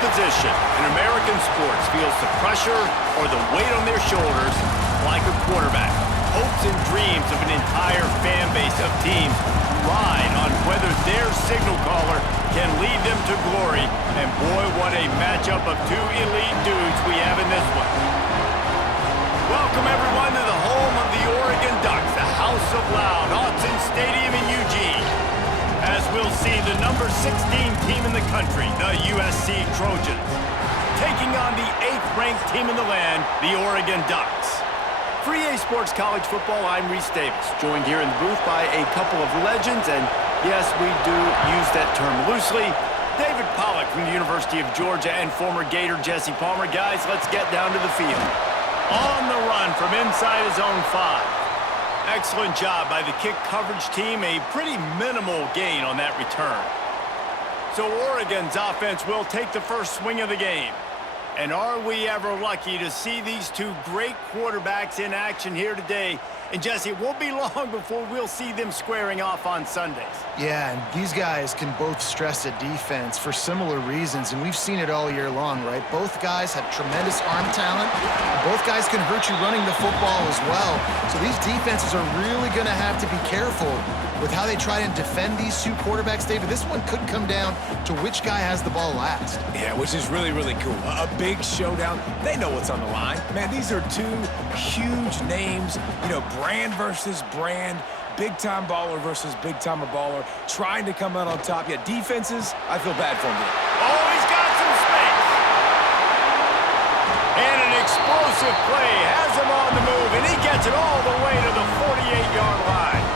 position in American sports feels the pressure or the weight on their shoulders like a quarterback. Hopes and dreams of an entire fan base of teams ride on whether their signal caller can lead them to glory. And boy, what a matchup of two elite dudes we have in this one. Welcome everyone to the home of the Oregon Ducks, the House of Loud, Autzen Stadium in Eugene. As we'll see the number 16 team in the country, the USC Trojans, taking on the 8th-ranked team in the land, the Oregon Ducks. For EA Sports College Football, I'm Reese Davis, joined here in the booth by a couple of legends, and yes, we do use that term loosely. David Pollack from the University of Georgia and former Gator Jesse Palmer. Guys, let's get down to the field. On the run from inside his own 5. Excellent job by the kick coverage team, a pretty minimal gain on that return. So Oregon's offense will take the first swing of the game. And are we ever lucky to see these two great quarterbacks in action here today? And Jesse, it won't be long before we'll see them squaring off on Sundays. Yeah, and these guys can both stress a defense for similar reasons, and we've seen it all year long, right? Both guys have tremendous arm talent. Both guys can hurt you running the football as well. So these defenses are really going to have to be careful with how they try and defend these two quarterbacks, David. This one could come down to which guy has the ball last. Yeah, which is really, really cool. A big showdown. They know what's on the line. Man, these are two huge names, brand versus brand, big-time baller versus big-time baller, trying to come out on top. Yeah, defenses, I feel bad for them. Oh, he's got some space. And an explosive play has him on the move, and he gets it all the way to the 48-yard line.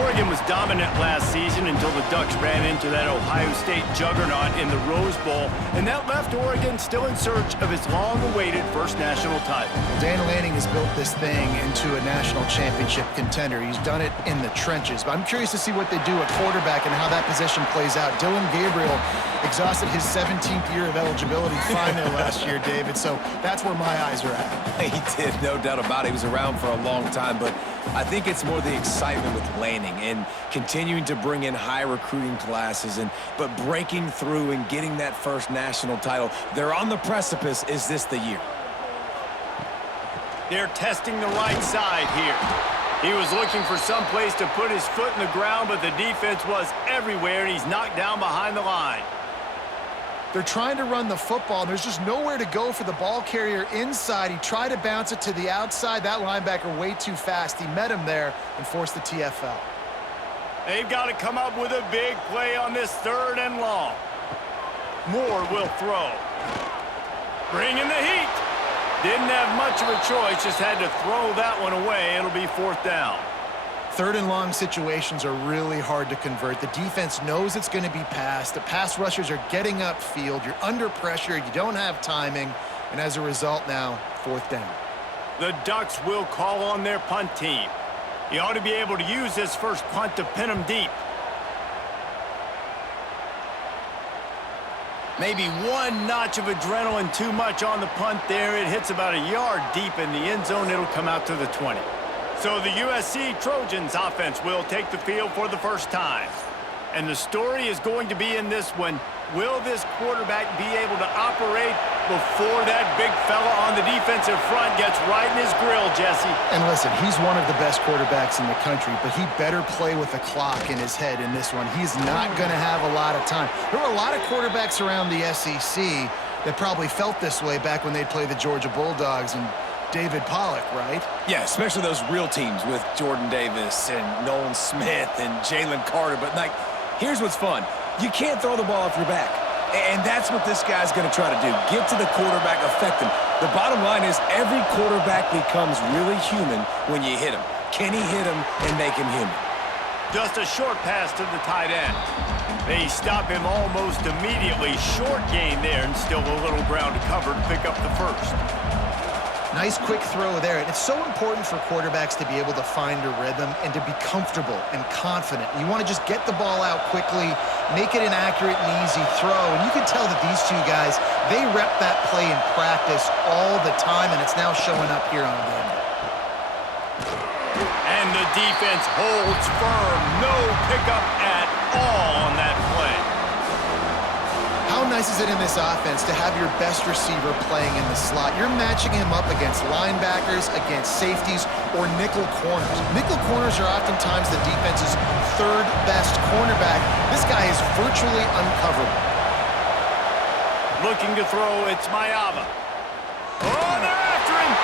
Oregon was dominant last season until the Ducks ran into that Ohio State juggernaut in the Rose Bowl, and that left Oregon still in search of its long-awaited first national title. Dan Lanning has built this thing into a national championship contender. He's done it in the trenches. But I'm curious to see what they do at quarterback and how that position plays out. Dylan Gabriel exhausted his 17th year of eligibility finally last year, David, so that's where my eyes are at. He did, no doubt about it. He was around for a long time, but I think it's more the excitement with Lanning and continuing to bring in high recruiting classes, but breaking through and getting that first national title. They're on the precipice. Is this the year? They're testing the right side here. He was looking for some place to put his foot in the ground, but the defense was everywhere, and he's knocked down behind the line. They're trying to run the football, and there's just nowhere to go for the ball carrier inside. He tried to bounce it to the outside. That linebacker way too fast. He met him there and forced the TFL. They've got to come up with a big play on this 3rd and long. Moore will throw. Bringing the heat. Didn't have much of a choice, just had to throw that one away. It'll be 4th down. 3rd and long situations are really hard to convert. The defense knows it's going to be passed. The pass rushers are getting upfield. You're under pressure. You don't have timing. And as a result now, 4th down. The Ducks will call on their punt team. He ought to be able to use this first punt to pin them deep. Maybe one notch of adrenaline too much on the punt there. It hits about a yard deep in the end zone. It'll come out to the 20. So the USC Trojans offense will take the field for the first time. And the story is going to be in this one. Will this quarterback be able to operate before that big fella on the defensive front gets right in his grill, Jesse? And listen, he's one of the best quarterbacks in the country, but he better play with the clock in his head in this one. He's not going to have a lot of time. There were a lot of quarterbacks around the SEC that probably felt this way back when they'd play the Georgia Bulldogs and David Pollack, right? Yeah, especially those real teams with Jordan Davis and Nolan Smith and Jalen Carter. But, here's what's fun. You can't throw the ball off your back. And that's what this guy's going to try to do. Get to the quarterback, affect him. The bottom line is every quarterback becomes really human when you hit him. Can he hit him and make him human? Just a short pass to the tight end. They stop him almost immediately. Short gain there, and still a little ground to cover to pick up the first. Nice quick throw there. And it's so important for quarterbacks to be able to find a rhythm and to be comfortable and confident. You want to just get the ball out quickly, make it an accurate and easy throw. And you can tell that these two guys, they rep that play in practice all the time, and it's now showing up here on game day. And the defense holds firm. No pickup at all on that play. How nice nice is it in this offense to have your best receiver playing in the slot? You're matching him up against linebackers, against safeties, or nickel corners. Nickel corners are oftentimes the defense's third best cornerback. This guy is virtually uncoverable. Looking to throw, it's Mayava. Oh, they're after him!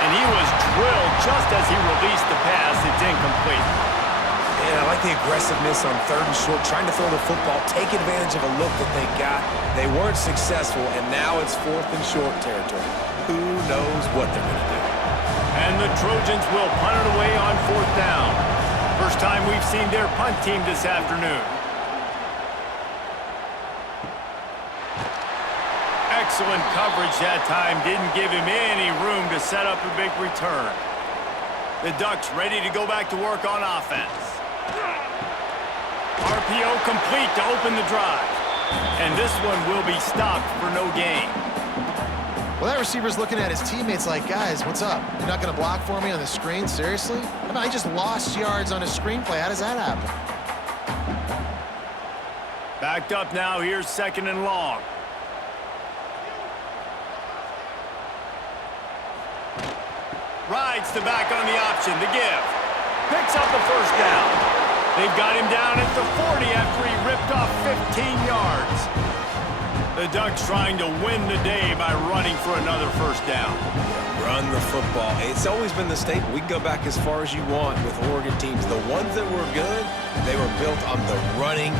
And he was drilled just as he released the pass. It's incomplete. Yeah, I like the aggressiveness on 3rd and short, trying to throw the football, take advantage of a look that they got. They weren't successful, and now it's 4th and short territory. Who knows what they're going to do? And the Trojans will punt it away on 4th down. First time we've seen their punt team this afternoon. Excellent coverage that time. Didn't give him any room to set up a big return. The Ducks ready to go back to work on offense. RPO complete to open the drive. And this one will be stopped for no gain. Well, that receiver's looking at his teammates like, guys, what's up? You're not going to block for me on the screen? Seriously? I mean, I just lost yards on a screenplay. How does that happen? Backed up now. Here's 2nd and long. Rides the back on the option to give. Picks up the first down. They've got him down at the 40 after he ripped off 15 yards. The Ducks trying to win the day by running for another first down. Run the football. It's always been the staple. We can go back as far as you want with Oregon teams. The ones that were good, they were built on the running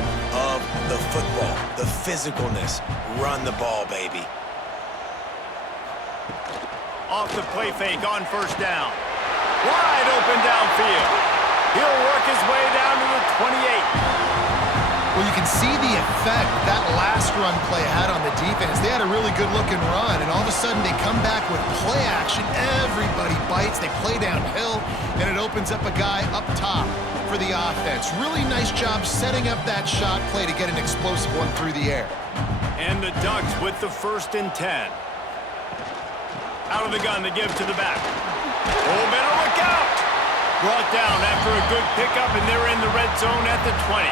of the football, the physicalness. Run the ball, baby. Off the play fake on first down. Wide open downfield. He'll work his way down to the 28. Well, you can see the effect that last run play had on the defense. They had a really good-looking run, and all of a sudden they come back with play action. Everybody bites. They play downhill, and it opens up a guy up top for the offense. Really nice job setting up that shot play to get an explosive one through the air. And the Ducks with the 1st and 10. Out of the gun to give to the back. Oh, better look out! Brought down after a good pickup, and they're in the red zone at the 20.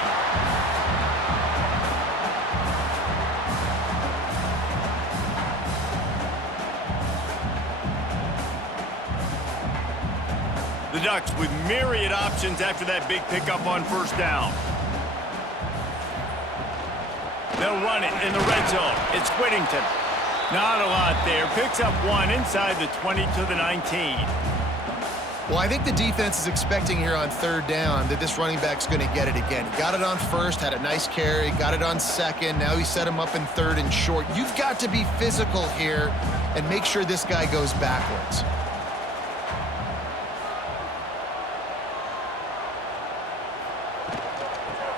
The Ducks with myriad options after that big pickup on first down. They'll run it in the red zone. It's Whittington. Not a lot there. Picks up one inside the 20 to the 19. Well, I think the defense is expecting here on 3rd down that this running back's going to get it again. He got it on 1st, had a nice carry, got it on 2nd. Now he set him up in 3rd and short. You've got to be physical here and make sure this guy goes backwards.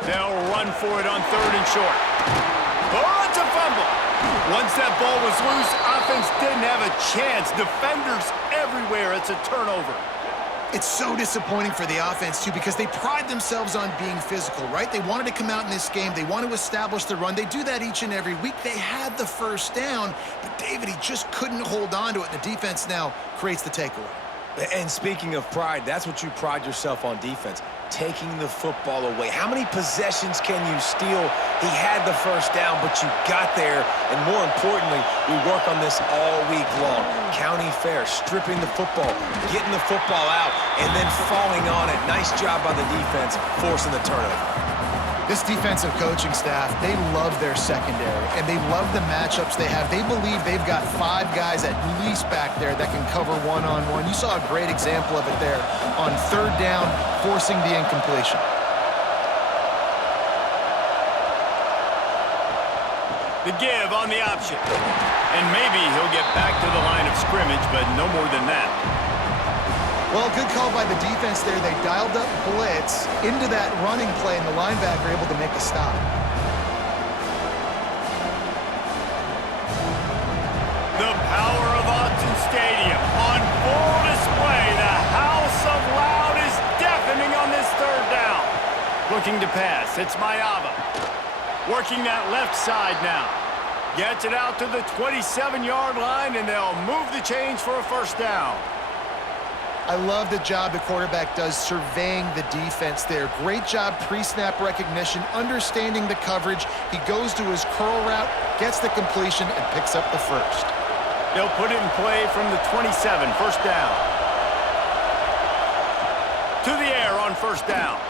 They'll run for it on 3rd and short. Oh, it's a fumble. Once that ball was loose, offense didn't have a chance. Defenders everywhere. It's a turnover. It's so disappointing for the offense, too, because they pride themselves on being physical, right? They wanted to come out in this game. They want to establish the run. They do that each and every week. They had the first down, but David, he just couldn't hold on to it. The defense now creates the takeaway. And speaking of pride, that's what you pride yourself on defense, taking the football away. How many possessions can you steal? He had the first down, but you got there, and more importantly, we work on this all week long. County fair, stripping the football, getting the football out, and then falling on it. Nice job by the defense, forcing the turnover. This defensive coaching staff, they love their secondary, and they love the matchups they have. They believe they've got 5 guys at least back there that can cover one-on-one. You saw a great example of it there on 3rd down, forcing the incompletion. The give on the option. And maybe he'll get back to the line of scrimmage, but no more than that. Well, good call by the defense there. They dialed up blitz into that running play, and the linebacker able to make a stop. The power of Autzen Stadium on full display. The house of loud is deafening on this 3rd down. Looking to pass. It's Mayava. Working that left side now. Gets it out to the 27-yard line, and they'll move the chains for a first down. I love the job the quarterback does surveying the defense there. Great job pre-snap recognition, understanding the coverage. He goes to his curl route, gets the completion, and picks up the first. They'll put it in play from the 27, first down. To the air on first down.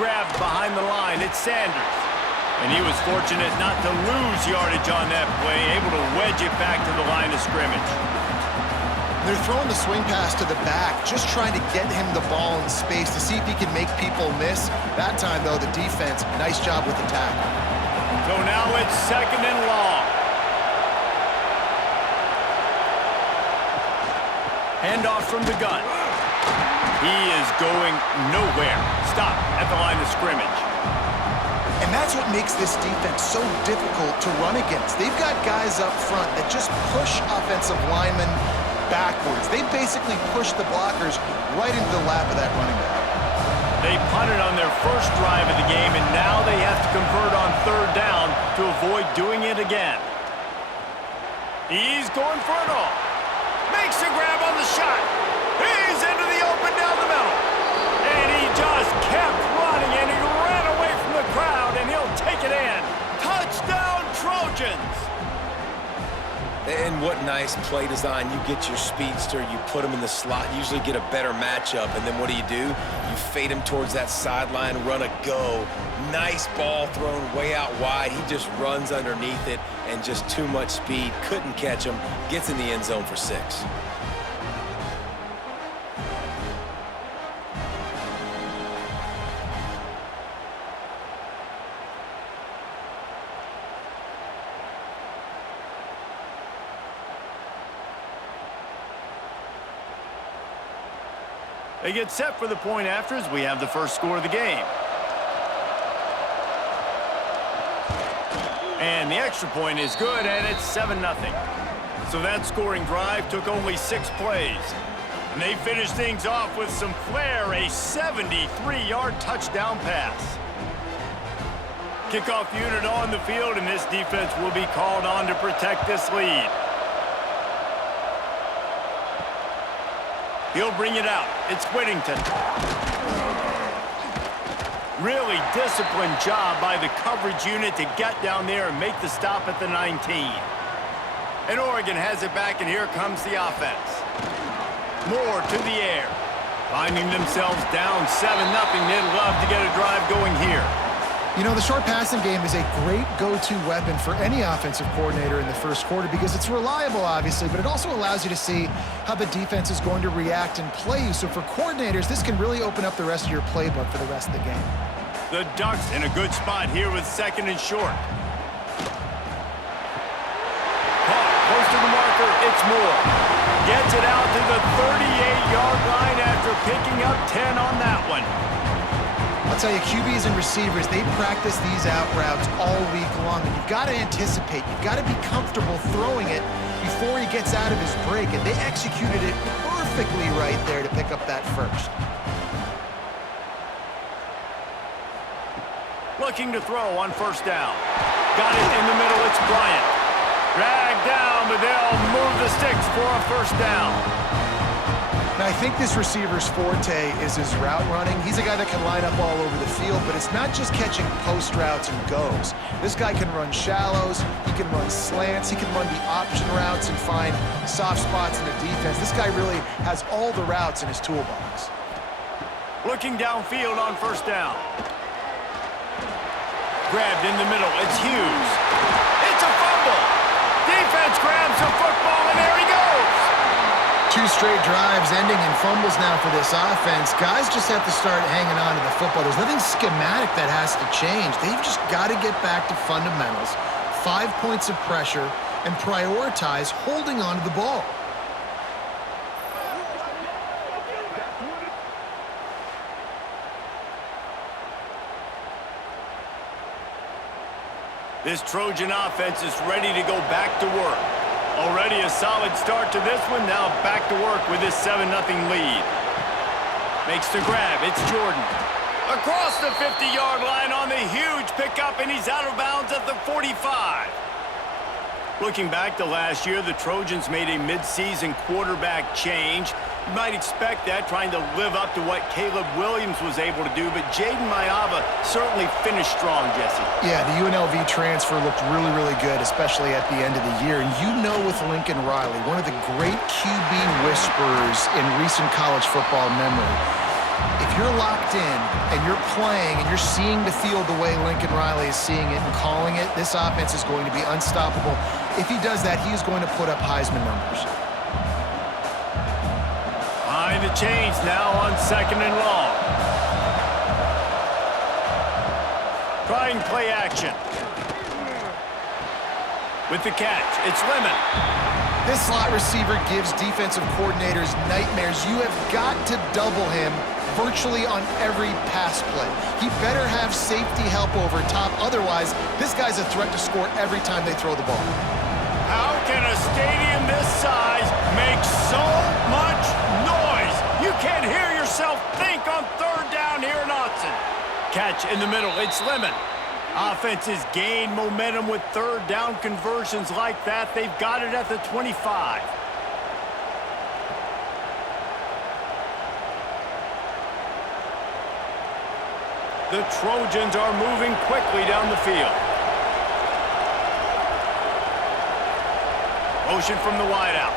Grabbed behind the line, it's Sanders. And he was fortunate not to lose yardage on that play, able to wedge it back to the line of scrimmage. They're throwing the swing pass to the back, just trying to get him the ball in space to see if he can make people miss. That time, though, the defense, nice job with the tackle. So now it's second and long. Handoff from the gun. He is going nowhere. Stop at the line of scrimmage. And that's what makes this defense so difficult to run against. They've got guys up front that just push offensive linemen backwards. They basically push the blockers right into the lap of that running back. They punted on their first drive of the game, and now they have to convert on third down to avoid doing it again. He's going for it all. Makes a grab on the shot. He's into the open down the middle. And he just kept running, and he ran away from the crowd, and he'll take it in. Touchdown, Trojans! And what nice play design. You get your speedster, you put him in the slot, usually get a better matchup, and then what do? You fade him towards that sideline, run a go. Nice ball thrown way out wide. He just runs underneath it, and just too much speed. Couldn't catch him. Gets in the end zone for 6. They get set for the point after as we have the first score of the game. And the extra point is good, and it's 7-0. So that scoring drive took only 6 plays. And they finished things off with some flair, a 73-yard touchdown pass. Kickoff unit on the field, and this defense will be called on to protect this lead. He'll bring it out. It's Whittington. Really disciplined job by the coverage unit to get down there and make the stop at the 19. And Oregon has it back, and here comes the offense. Moore to the air. Finding themselves down 7-0. They'd love to get a drive going here. You know, the short passing game is a great go-to weapon for any offensive coordinator in the first quarter because it's reliable, obviously, but it also allows you to see how the defense is going to react and play you. So for coordinators, this can really open up the rest of your playbook for the rest of the game. The Ducks in a good spot here with second and short. Caught close to the marker, it's Moore. Gets it out to the 38-yard line after picking up 10 on that one. I'll tell you, QBs and receivers, they practice these out routes all week long, and you've got to anticipate. You've got to be comfortable throwing it before he gets out of his break, and they executed it perfectly right there to pick up that first. Looking to throw on first down. Got it in the middle, it's Bryant. Dragged down, but they'll move the sticks for a first down. Now, I think this receiver's forte is his route running. He's a guy that can line up all over the field, but it's not just catching post routes and goes. This guy can run shallows, he can run slants, he can run the option routes and find soft spots in the defense. This guy really has all the routes in his toolbox. Looking downfield on first down. Grabbed in the middle, it's Hughes. It's a fumble. Defense grabs the football, and there he goes. 2 straight drives ending in fumbles now for this offense. Guys just have to start hanging on to the football. There's nothing schematic that has to change. They've just got to get back to fundamentals, 5 points of pressure, and prioritize holding on to the ball. This Trojan offense is ready to go back to work. Already a solid start to this one. Now back to work with this 7-0 lead. Makes the grab. It's Jordan. Across the 50-yard line on the huge pickup, and he's out of bounds at the 45. Looking back to last year, the Trojans made a mid-season quarterback change, You might expect that, trying to live up to what Caleb Williams was able to do, but Jaden Maiava certainly finished strong, Jesse. Yeah, the UNLV transfer looked really, really good, especially at the end of the year. And you know with Lincoln Riley, one of the great QB whisperers in recent college football memory, if you're locked in and you're playing and you're seeing the field the way Lincoln Riley is seeing it and calling it, this offense is going to be unstoppable. If he does that, he is going to put up Heisman numbers. Behind the chains now on 2nd and long. Trying play action. With the catch, it's Lemon. This slot receiver gives defensive coordinators nightmares. You have got to double him virtually on every pass play. He better have safety help over top. Otherwise, this guy's a threat to score every time they throw the ball. How can a stadium this size make so much noise? You can't hear yourself think on 3rd down here in Austin. Catch in the middle, it's Lemon. Offenses gain momentum with 3rd down conversions like that. They've got it at the 25. The Trojans are moving quickly down the field. Motion from the wideout.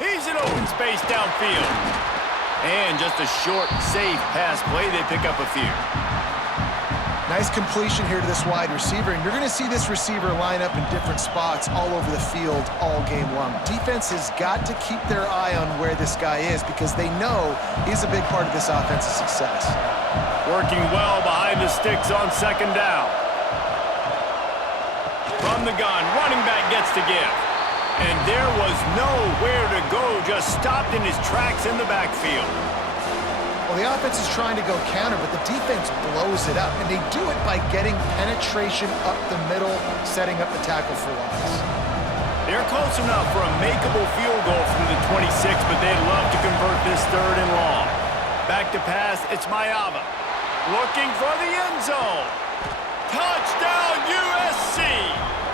He's in open space downfield. And just a short, safe pass play. They pick up a few. Nice completion here to this wide receiver, and you're going to see this receiver line up in different spots all over the field all game long. Defense has got to keep their eye on where this guy is because they know he's a big part of this offense's success. Working well behind the sticks on 2nd down. From the gun, running back gets to give. And there was nowhere to go, just stopped in his tracks in the backfield. Well, the offense is trying to go counter, but the defense blows it up, and they do it by getting penetration up the middle, setting up the tackle for loss. They're close enough for a makeable field goal from the 26, but they'd love to convert this 3rd and long. Back to pass, it's Maiava. Looking for the end zone. Touchdown, USC!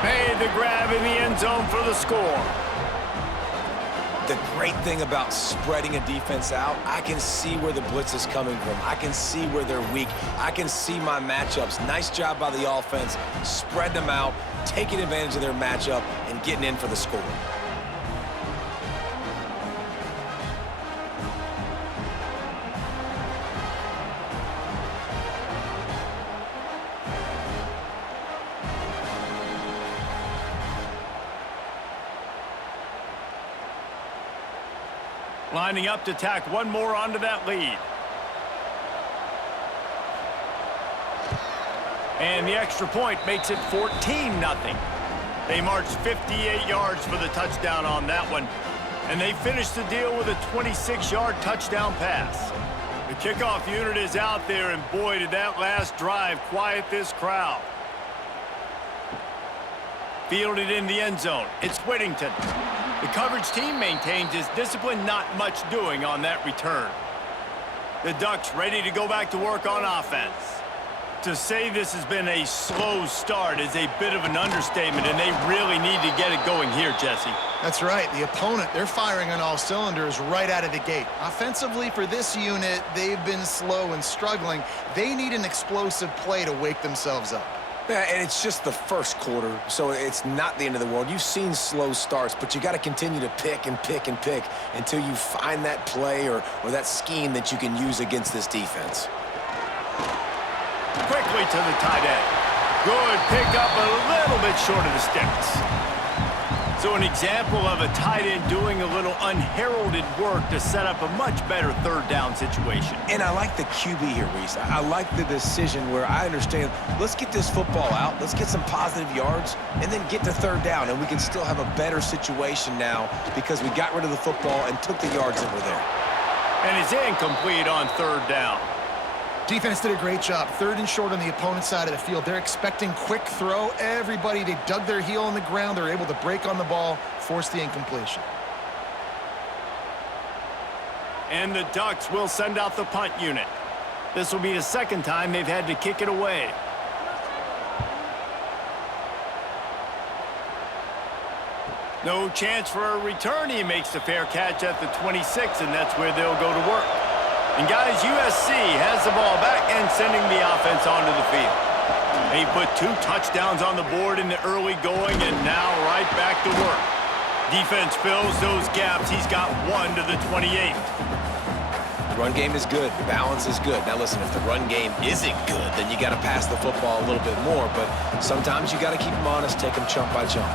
Made the grab in the end zone for the score. The great thing about spreading a defense out, I can see where the blitz is coming from. I can see where they're weak. I can see my matchups. Nice job by the offense. Spread them out, taking advantage of their matchup, and getting in for the score. Lining up to tack one more onto that lead. And the extra point makes it 14-0. They marched 58 yards for the touchdown on that one. And they finished the deal with a 26-yard touchdown pass. The kickoff unit is out there, and boy, did that last drive quiet this crowd. Fielded in the end zone. It's Whittington. The coverage team maintains his discipline, not much doing on that return. The Ducks ready to go back to work on offense. To say this has been a slow start is a bit of an understatement, and they really need to get it going here, Jesse. That's right. The opponent, they're firing on all cylinders right out of the gate. Offensively, for this unit, they've been slow and struggling. They need an explosive play to wake themselves up. Yeah, and it's just the first quarter, so it's not the end of the world. You've seen slow starts, but you got to continue to pick and pick and pick until you find that play or that scheme that you can use against this defense. Quickly to the tight end. Good pickup, a little bit short of the sticks. So an example of a tight end doing a little unheralded work to set up a much better 3rd down situation. And I like the QB here, Reese. I like the decision where I understand, let's get this football out, let's get some positive yards, and then get to 3rd down, and we can still have a better situation now because we got rid of the football and took the yards that were there. And it's incomplete on 3rd down. Defense did a great job. 3rd and short on the opponent's side of the field. They're expecting quick throw. Everybody, they dug their heel on the ground. They're able to break on the ball, force the incompletion. And the Ducks will send out the punt unit. This will be the 2nd time they've had to kick it away. No chance for a return. He makes the fair catch at the 26, and that's where they'll go to work. And guys, USC has the ball back and sending the offense onto the field. He put 2 touchdowns on the board in the early going, and now right back to work. Defense fills those gaps. He's got 1 to the 28. Run game is good. Balance is good. Now listen, if the run game isn't good, then you got to pass the football a little bit more. But sometimes you got to keep them honest, take them chunk by chunk.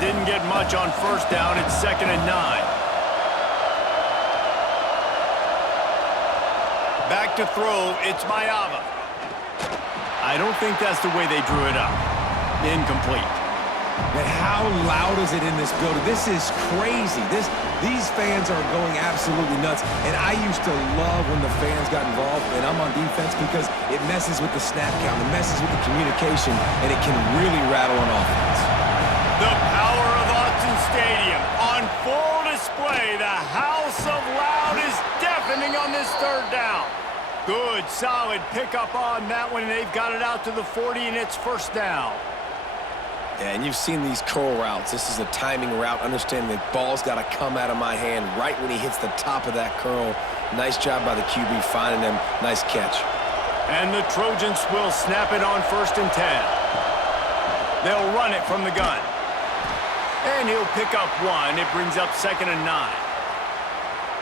Didn't get much on first down. It's 2nd and 9. Back to throw. It's Mayava. I don't think that's the way they drew it up. Incomplete. Man, how loud is it in this building? This is crazy. These fans are going absolutely nuts. And I used to love when the fans got involved, and I'm on defense, because it messes with the snap count, it messes with the communication, and it can really rattle an offense. The power of Autzen Stadium on full display. The house of loud is deafening on this 3rd down. Good, solid pickup on that one, and they've got it out to the 40, and it's 1st down. Yeah, and you've seen these curl routes. This is a timing route. Understanding the ball's got to come out of my hand right when he hits the top of that curl. Nice job by the QB finding him. Nice catch. And the Trojans will snap it on 1st and 10. They'll run it from the gun. And he'll pick up 1. It brings up 2nd and 9.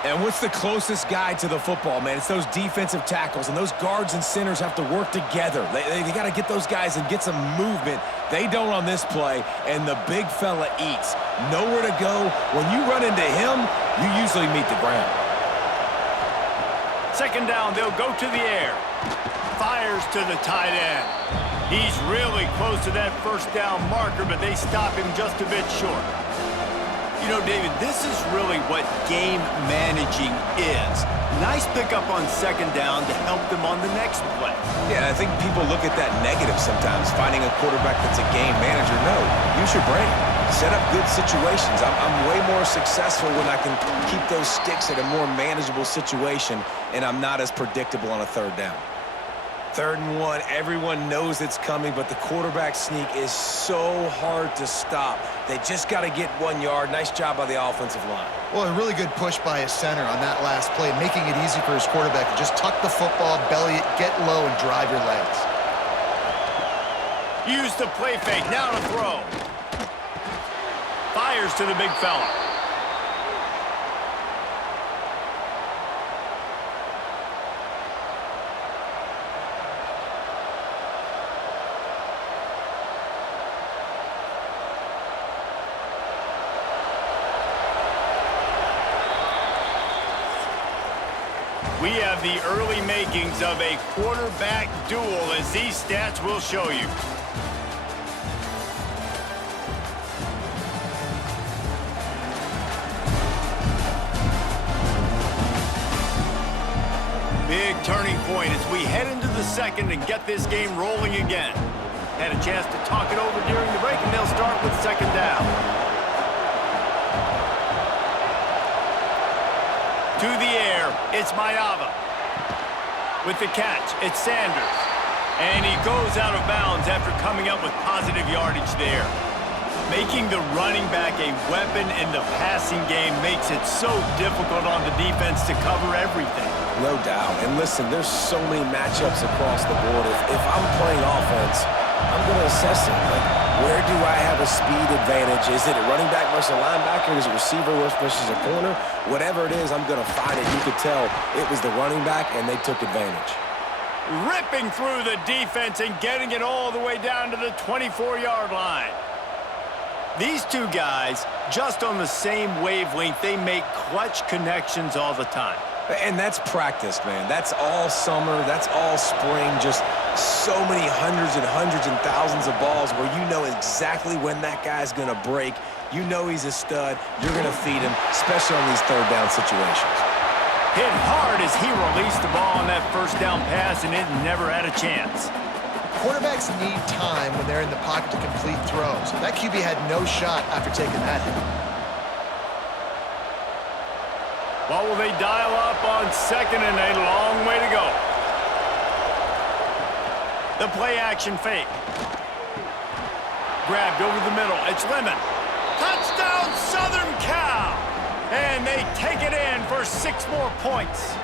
And what's the closest guy to the football, man? It's those defensive tackles, and those guards and centers have to work together. They got to get those guys and get some movement. They don't on this play, and the big fella eats. Nowhere to go. When you run into him, you usually meet the ground. 2nd down, they'll go to the air. Fires to the tight end. He's really close to that 1st down marker, but they stop him just a bit short. You know, David, this is really what game managing is. Nice pickup on 2nd down to help them on the next play. Yeah, I think people look at that negative sometimes, finding a quarterback that's a game manager. No, use your brain. Set up good situations. I'm way more successful when I can keep those sticks at a more manageable situation, and I'm not as predictable on a 3rd down. 3rd and 1, everyone knows it's coming, but the quarterback sneak is so hard to stop. They just got to get 1 yard. Nice job by the offensive line. Well, a really good push by his center on that last play, making it easy for his quarterback to just tuck the football, belly it, get low, and drive your legs. Use the play fake. Now to throw. Fires to the big fella. We have the early makings of a quarterback duel, as these stats will show you. Big turning point as we head into the 2nd and get this game rolling again. Had a chance to talk it over during the break, and they'll start with 2nd down. To the air, it's Mayava. With the catch, it's Sanders. And he goes out of bounds after coming up with positive yardage there. Making the running back a weapon in the passing game makes it so difficult on the defense to cover everything. No doubt. And listen, there's so many matchups across the board. If I'm playing offense, I'm going to assess it. Like, where do I have a speed advantage? Is it a running back versus a linebacker? Is it receiver versus a corner? Whatever it is, I'm going to find it. You could tell it was the running back, and they took advantage. Ripping through the defense and getting it all the way down to the 24-yard line. These two guys, just on the same wavelength, they make clutch connections all the time. And that's practice, man. That's all summer. That's all spring. Just so many hundreds and thousands of balls where you know exactly when that guy's going to break. You know he's a stud. You're going to feed him, especially on these 3rd down situations. Hit hard as he released the ball on that 1st down pass, and it never had a chance. Quarterbacks need time when they're in the pocket to complete throws. That QB had no shot after taking that hit. What will they dial up on 2nd and a long way to go? The play action fake. Grabbed over the middle. It's Lemon. Touchdown, Southern Cal! And they take it in for 6 more points.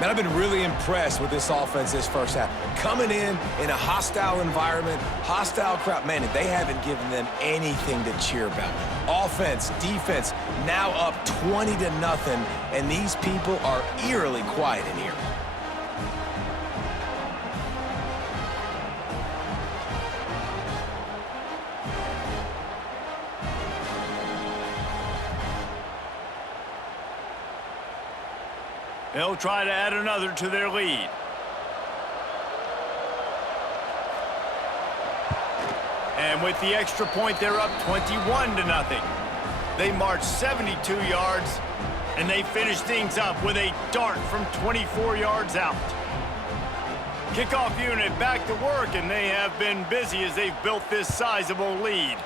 Man, I've been really impressed with this offense this first half. Coming in a hostile environment, hostile crowd, man, they haven't given them anything to cheer about. Offense, defense, now up 20-0, and these people are eerily quiet in here. They'll try to add another to their lead. And with the extra point, they're up 21-0. They march 72 yards, and they finish things up with a dart from 24 yards out. Kickoff unit back to work, and they have been busy as they've built this sizable lead.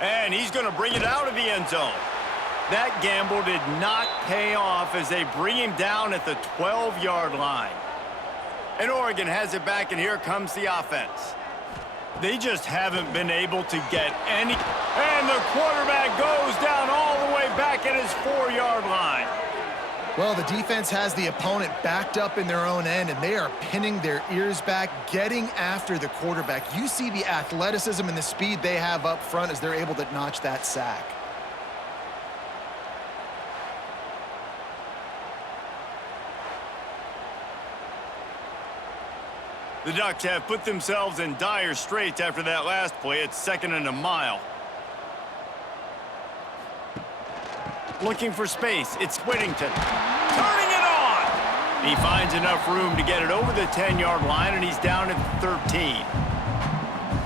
And he's going to bring it out of the end zone. That gamble did not pay off as they bring him down at the 12-yard line. And Oregon has it back, and here comes the offense. They just haven't been able to get any. And the quarterback goes down all the way back at his 4-yard line. Well, the defense has the opponent backed up in their own end, and they are pinning their ears back, getting after the quarterback. You see the athleticism and the speed they have up front as they're able to notch that sack. The Ducks have put themselves in dire straits after that last play. It's 2nd and a mile. Looking for space. It's Whittington. Turning it on! He finds enough room to get it over the 10-yard line, and he's down at 13.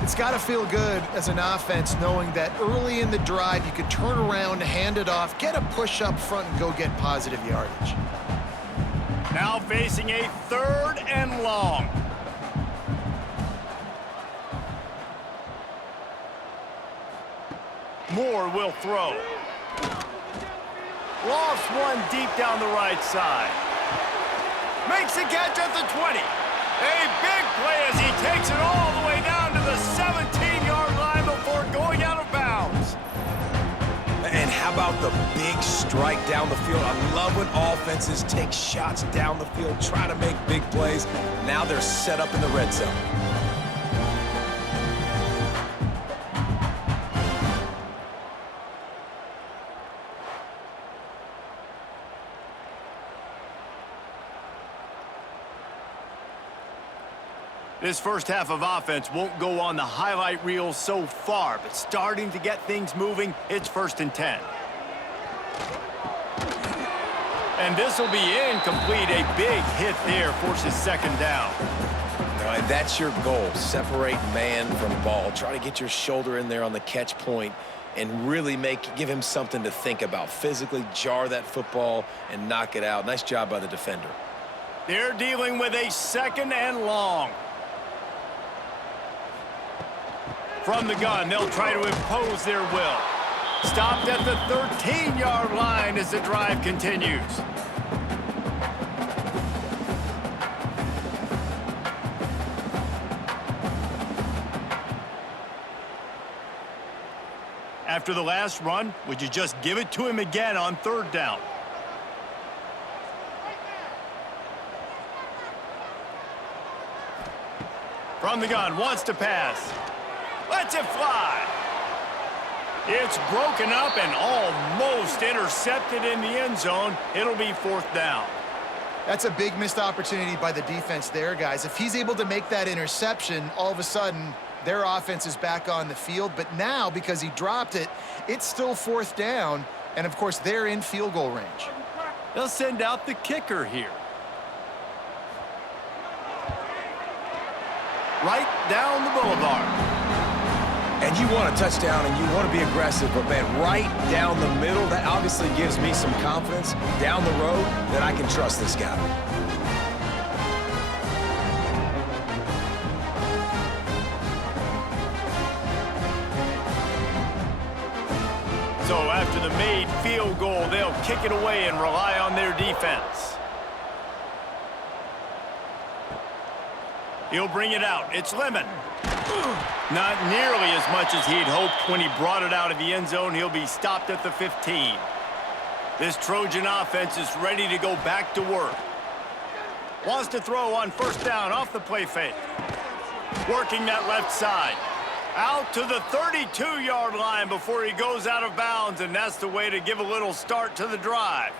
It's got to feel good as an offense knowing that early in the drive you could turn around, hand it off, get a push up front, and go get positive yardage. Now facing a 3rd and long. Moore will throw. Lofts one deep down the right side. Makes the catch at the 20. A big play as he takes it all the way down to the 17-yard line before going out of bounds. And how about the big strike down the field? I love when offenses take shots down the field, try to make big plays. Now they're set up in the red zone. This first half of offense won't go on the highlight reel so far, but starting to get things moving, it's 1st and 10. And this will be incomplete. A big hit there forces 2nd down. And that's your goal. Separate man from ball. Try to get your shoulder in there on the catch point and really give him something to think about. Physically jar that football and knock it out. Nice job by the defender. They're dealing with a 2nd and long. From the gun, they'll try to impose their will. Stopped at the 13-yard line as the drive continues. After the last run, would you just give it to him again on 3rd down? From the gun, wants to pass. Lets it fly. It's broken up and almost intercepted in the end zone. It'll be 4th down. That's a big missed opportunity by the defense there, guys. If he's able to make that interception, all of a sudden, their offense is back on the field. But now, because he dropped it, it's still 4th down. And, of course, they're in field goal range. They'll send out the kicker here. Right down the boulevard. And you want a touchdown and you want to be aggressive, but, man, right down the middle, that obviously gives me some confidence down the road that I can trust this guy. So after the made field goal, they'll kick it away and rely on their defense. He'll bring it out. It's Lemon. Not nearly as much as he'd hoped when he brought it out of the end zone. He'll be stopped at the 15. This Trojan offense is ready to go back to work. Wants to throw on first down off the play fake. Working that left side. Out to the 32-yard line before he goes out of bounds, and that's the way to give a little start to the drive.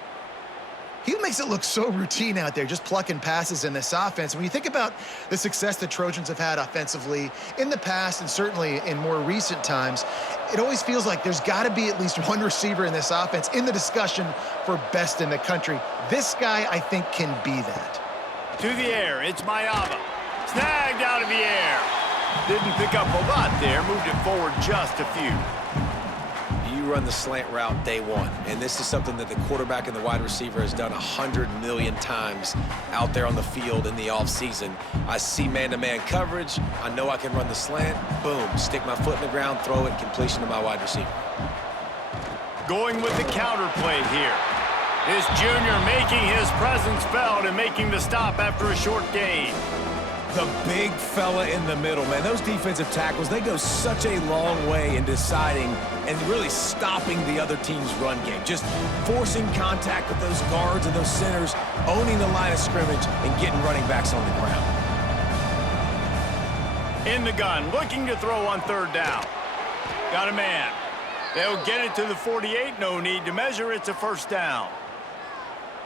He makes it look so routine out there, just plucking passes in this offense. When you think about the success the Trojans have had offensively in the past and certainly in more recent times, it always feels like there's got to be at least one receiver in this offense in the discussion for best in the country. This guy, I think, can be that. To the air, it's Mayava. Snagged out of the air. Didn't pick up a lot there, moved it forward just a few. You run the slant route day one, and this is something that the quarterback and the wide receiver has done 100 million times out there on the field in the offseason. I see man-to-man coverage. I know I can run the slant. Boom, stick my foot in the ground, throw it, completion to my wide receiver. Going with the counter play here. This junior making his presence felt and making the stop after a short gain. The big fella in the middle, man. Those defensive tackles, they go such a long way in deciding and really stopping the other team's run game. Just forcing contact with those guards and those centers, owning the line of scrimmage, and getting running backs on the ground. In the gun, looking to throw on third down. Got a man. They'll get it to the 48. No need to measure. It's a first down.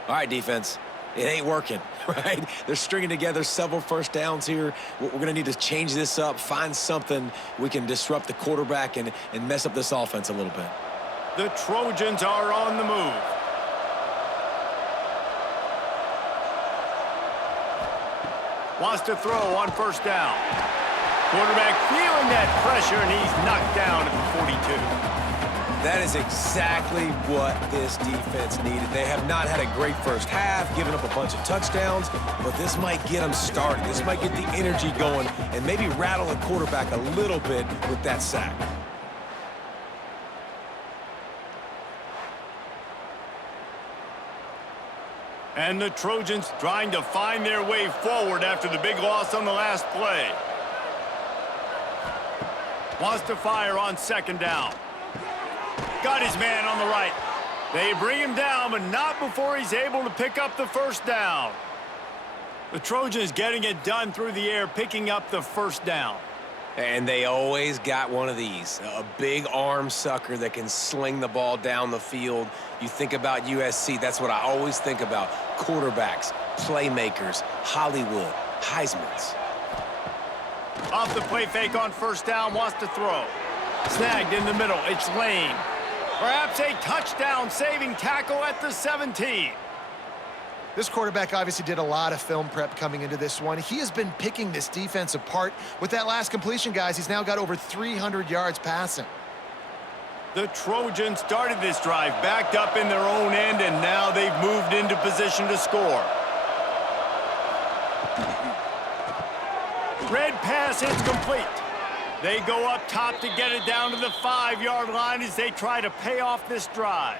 All right, defense. It ain't working, right? They're stringing together several first downs here. We're going to need to change this up, find something we can disrupt the quarterback and mess up this offense a little bit. The Trojans are on the move. Wants to throw on first down. Quarterback feeling that pressure, and he's knocked down at the 42. That is exactly what this defense needed. They have not had a great first half, given up a bunch of touchdowns, but this might get them started. This might get the energy going and maybe rattle the quarterback a little bit with that sack. And the Trojans trying to find their way forward after the big loss on the last play. Wants to fire on second down. Got his man on the right. They bring him down, but not before he's able to pick up the first down. The Trojans getting it done through the air, picking up the first down. And they always got one of these, a big arm sucker that can sling the ball down the field. You think about USC, that's what I always think about. Quarterbacks, playmakers, Hollywood, Heismans. Off the play fake on first down, wants to throw. Snagged in the middle, it's Lane. Perhaps a touchdown-saving tackle at the 17. This quarterback obviously did a lot of film prep coming into this one. He has been picking this defense apart. With that last completion, guys, he's now got over 300 yards passing. The Trojans started this drive backed up in their own end, and now they've moved into position to score. Red pass hits complete. They go up top to get it down to the 5-yard line as they try to pay off this drive.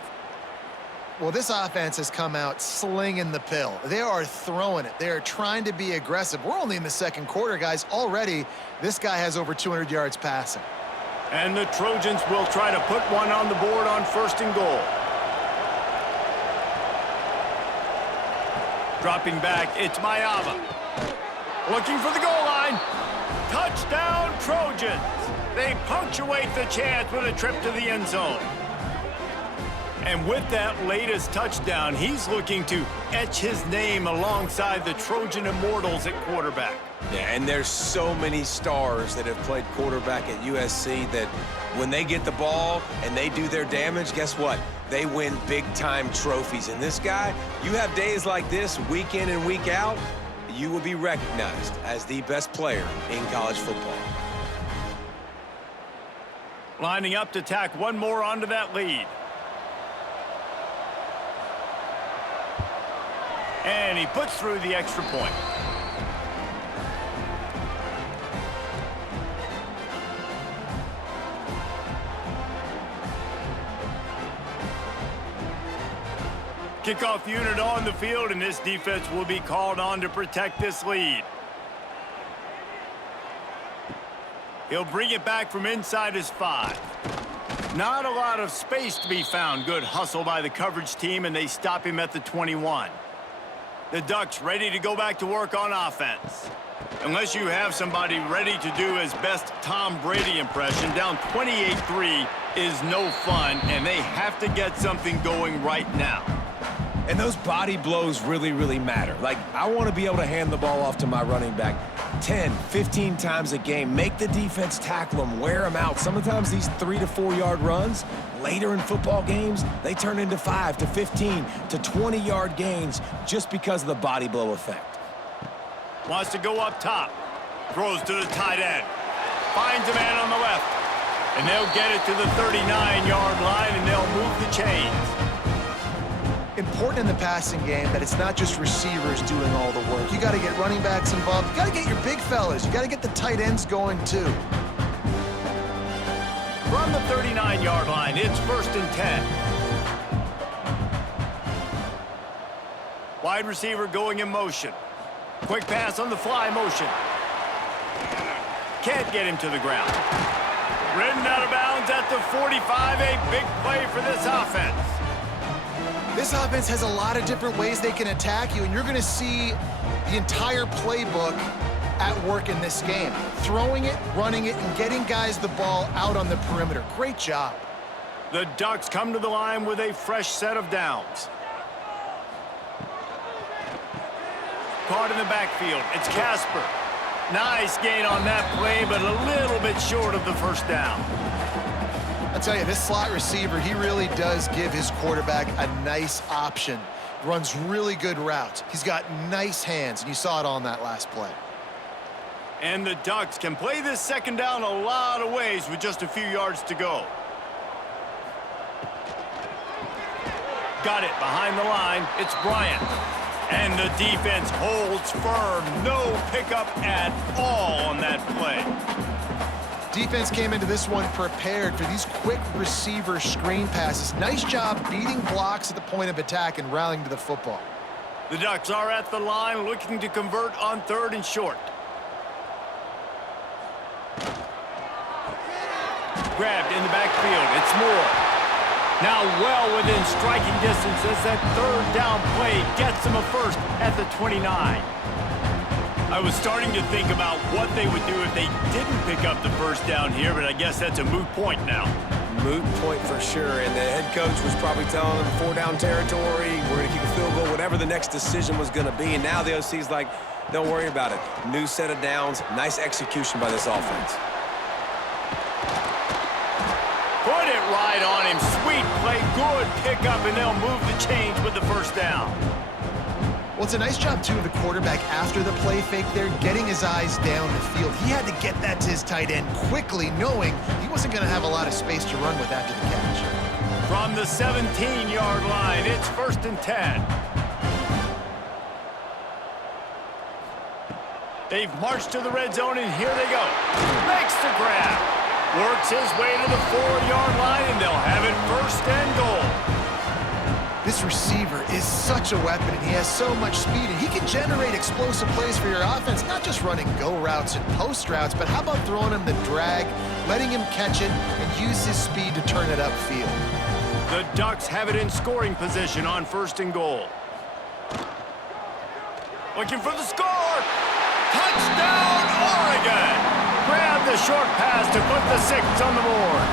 Well, this offense has come out slinging the pill. They are throwing it. They are trying to be aggressive. We're only in the second quarter, guys. Already, this guy has over 200 yards passing. And the Trojans will try to put one on the board on first and goal. Dropping back, it's Mayava. Looking for the goal line. Touchdown, Trojans. They punctuate the chance with a trip to the end zone. And with that latest touchdown, he's looking to etch his name alongside the Trojan Immortals at quarterback. Yeah, and there's so many stars that have played quarterback at USC that when they get the ball and they do their damage, guess what? They win big-time trophies. And this guy, you have days like this, week in and week out, you will be recognized as the best player in college football. Lining up to tack one more onto that lead. And he puts through the extra point. Kickoff unit on the field, and this defense will be called on to protect this lead. He'll bring it back from inside his 5. Not a lot of space to be found. Good hustle by the coverage team, and they stop him at the 21. The Ducks ready to go back to work on offense. Unless you have somebody ready to do his best Tom Brady impression, down 28-3 is no fun, and they have to get something going right now. And those body blows really, really matter. Like, I want to be able to hand the ball off to my running back 10, 15 times a game. Make the defense tackle them, wear them out. Sometimes these 3 to 4 yard runs, later in football games, they turn into 5 to 15 to 20 yard gains just because of the body blow effect. Wants to go up top. Throws to the tight end. Finds a man on the left. And they'll get it to the 39-yard line, and they'll move the chains. Important in the passing game that it's not just receivers doing all the work. You got to get running backs involved. You got to get your big fellas. You got to get the tight ends going too. From the 39-yard line, it's 1st and 10. Wide receiver going in motion. Quick pass on the fly motion. Can't get him to the ground. Ridden out of bounds at the 45. A big play for this offense. This offense has a lot of different ways they can attack you, and you're going to see the entire playbook at work in this game. Throwing it, running it, and getting guys the ball out on the perimeter. Great job. The Ducks come to the line with a fresh set of downs. Caught in the backfield. It's Casper. Nice gain on that play, but a little bit short of the first down. I'll tell you, this slot receiver, he really does give his quarterback a nice option. Runs really good routes. He's got nice hands, and you saw it on that last play. And the Ducks can play this second down a lot of ways with just a few yards to go. Got it behind the line. It's Bryant. And the defense holds firm. No pickup at all on that play. Defense came into this one prepared for these quick receiver screen passes. Nice job beating blocks at the point of attack and rallying to the football. The Ducks are at the line looking to convert on 3rd and short. Grabbed in the backfield. It's Moore. Now well within striking distance as that 3rd down play gets him a first at the 29. I was starting to think about what they would do if they didn't pick up the first down here, but I guess that's a moot point now. Moot point for sure, and the head coach was probably telling them 4-down territory, we're going to kick a field goal, whatever the next decision was going to be, and now the OC's like, don't worry about it. New set of downs, nice execution by this offense. Put it right on him. Sweet play, good pickup, and they'll move the chains with the first down. Well, it's a nice job, too, of the quarterback after the play fake there, getting his eyes down the field. He had to get that to his tight end quickly, knowing he wasn't going to have a lot of space to run with after the catch. From the 17-yard line, it's 1st and 10. They've marched to the red zone, and here they go. Makes the grab. Works his way to the 4-yard line, and they'll have it 1st and goal. This receiver is such a weapon, and he has so much speed, and he can generate explosive plays for your offense, not just running go routes and post routes, but how about throwing him the drag, letting him catch it, and use his speed to turn it upfield. The Ducks have it in scoring position on 1st and goal. Looking for the score. Touchdown, Oregon! Grab the short pass to put the 6 on the board.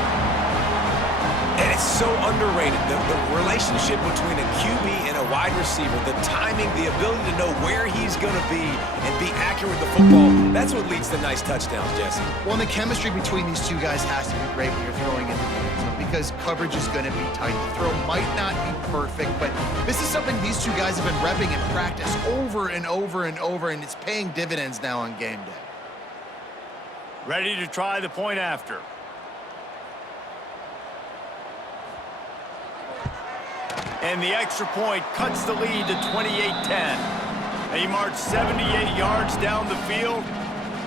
And it's so underrated, the relationship between a QB and a wide receiver, the timing, the ability to know where he's going to be and be accurate with the football, that's what leads to nice touchdowns, Jesse. Well, and the chemistry between these two guys has to be great when you're throwing into the end zone because coverage is going to be tight. The throw might not be perfect, but this is something these two guys have been repping in practice over and over and over, and it's paying dividends now on game day. Ready to try the point after. And the extra point cuts the lead to 28-10. They march 78 yards down the field,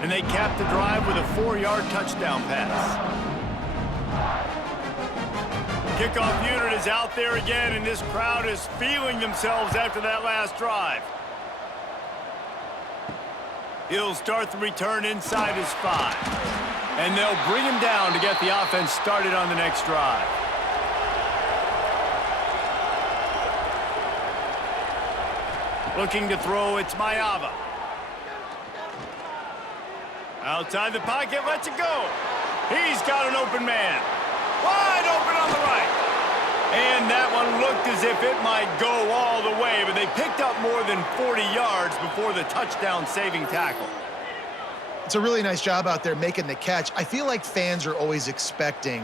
and they cap the drive with a 4-yard touchdown pass. Kickoff unit is out there again, and this crowd is feeling themselves after that last drive. He'll start the return inside his 5. And they'll bring him down to get the offense started on the next drive. Looking to throw, it's Mayava. Outside the pocket, lets it go. He's got an open man. Wide open on the right. And that one looked as if it might go all the way, but they picked up more than 40 yards before the touchdown-saving tackle. It's a really nice job out there making the catch. I feel like fans are always expecting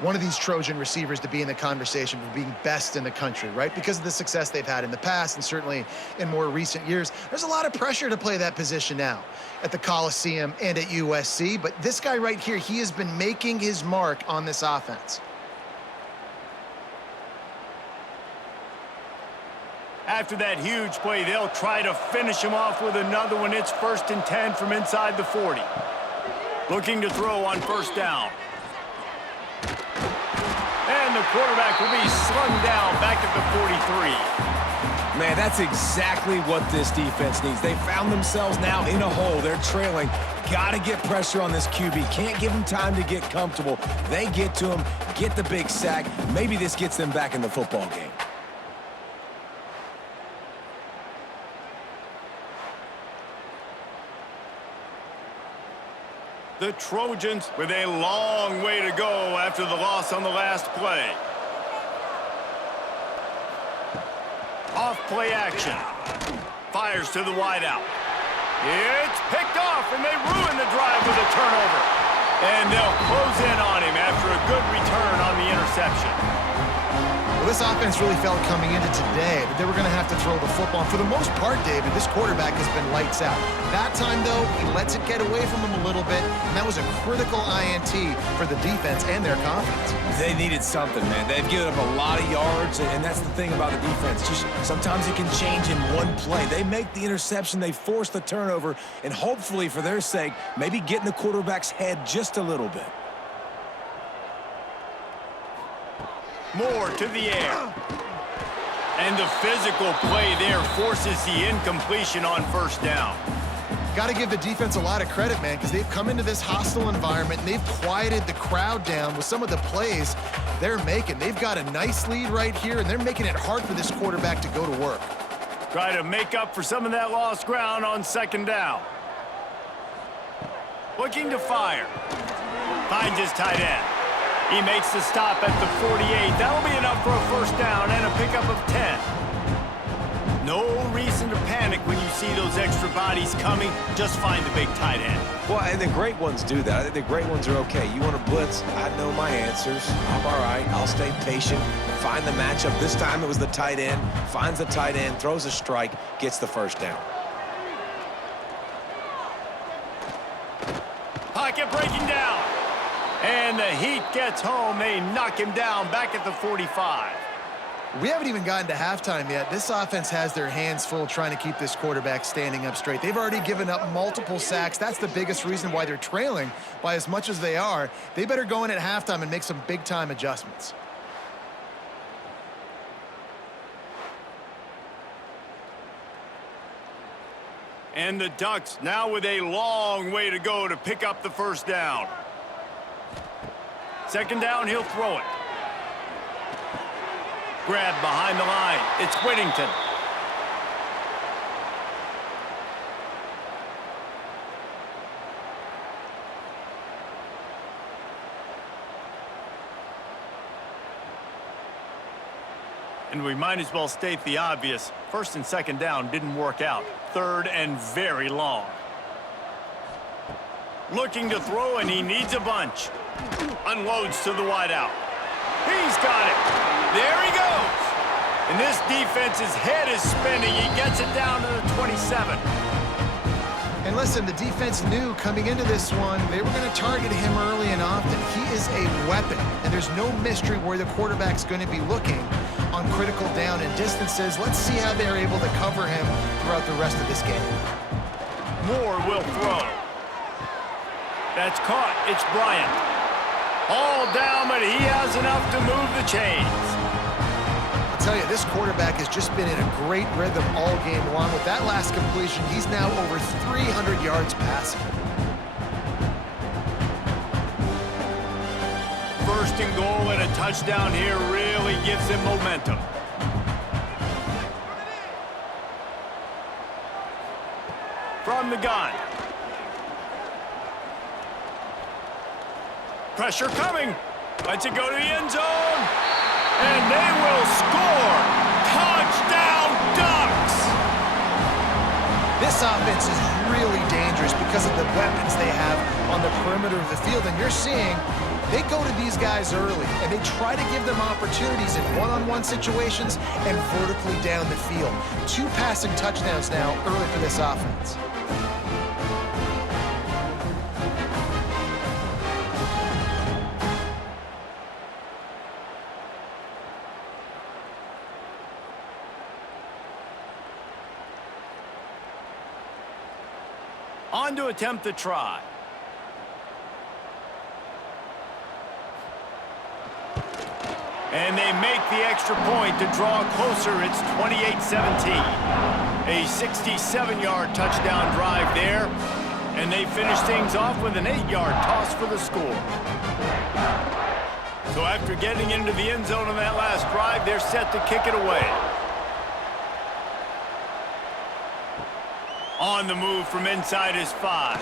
one of these Trojan receivers to be in the conversation for being best in the country, right? Because of the success they've had in the past and certainly in more recent years. There's a lot of pressure to play that position now at the Coliseum and at USC, but this guy right here, he has been making his mark on this offense. After that huge play, they'll try to finish him off with another one. It's 1st and 10 from inside the 40. Looking to throw on 1st down. And the quarterback will be slung down back at the 43. Man, that's exactly what this defense needs. They found themselves now in a hole. They're trailing. Got to get pressure on this QB. Can't give him time to get comfortable. They get to him, get the big sack. Maybe this gets them back in the football game. The Trojans with a long way to go after the loss on the last play. Off play action. Fires to the wideout. It's picked off, and they ruin the drive with a turnover. And they'll close in on him after a good return on the interception. Well, this offense really felt coming into today that they were going to have to throw the football. And for the most part, David, this quarterback has been lights out. That time, though, he lets it get away from him a little bit, and that was a critical INT for the defense and their confidence. They needed something, man. They've given up a lot of yards, and that's the thing about the defense. Just sometimes it can change in one play. They make the interception, they force the turnover, and hopefully, for their sake, maybe get in the quarterback's head just a little bit. More to the air. And the physical play there forces the incompletion on 1st down. Got to give the defense a lot of credit, man, because they've come into this hostile environment and they've quieted the crowd down with some of the plays they're making. They've got a nice lead right here, and they're making it hard for this quarterback to go to work. Try to make up for some of that lost ground on 2nd down. Looking to fire. Finds his tight end. He makes the stop at the 48. That'll be enough for a 1st down and a pickup of 10. No reason to panic when you see those extra bodies coming. Just find the big tight end. Well, and the great ones do that. I think the great ones are okay. You want to blitz? I know my answers. I'm all right. I'll stay patient. Find the matchup. This time it was the tight end. Finds the tight end, throws a strike, gets the 1st down. Pocket breaking down. And the heat gets home. They knock him down back at the 45. We haven't even gotten to halftime yet. This offense has their hands full trying to keep this quarterback standing up straight. They've already given up multiple sacks. That's the biggest reason why they're trailing by as much as they are. They better go in at halftime and make some big-time adjustments. And the Ducks now with a long way to go to pick up the 1st down. 2nd down, he'll throw it. Grab behind the line. It's Whittington. And we might as well state the obvious. 1st and 2nd down didn't work out. 3rd and very long. Looking to throw, and he needs a bunch. Unloads to the wideout. He's got it. There he goes. And this defense's head is spinning. He gets it down to the 27. And listen, the defense knew coming into this one, they were going to target him early and often. He is a weapon, and there's no mystery where the quarterback's going to be looking on critical down and distances. Let's see how they're able to cover him throughout the rest of this game. Moore will throw. That's caught. It's Bryant. All down, but he has enough to move the chains. I'll tell you, this quarterback has just been in a great rhythm all game long. With that last completion, he's now over 300 yards passing. First and goal and a touchdown here really gives them momentum. From the gun. Pressure coming. Lets it go to the end zone. And they will score. Touchdown Ducks! This offense is really dangerous because of the weapons they have on the perimeter of the field. And you're seeing they go to these guys early, and they try to give them opportunities in one-on-one situations and vertically down the field. 2 passing touchdowns now early for this offense. On to attempt the try. And they make the extra point to draw closer. It's 28-17. A 67-yard touchdown drive there. And they finish things off with an 8-yard toss for the score. So after getting into the end zone on that last drive, they're set to kick it away. On the move from inside his 5.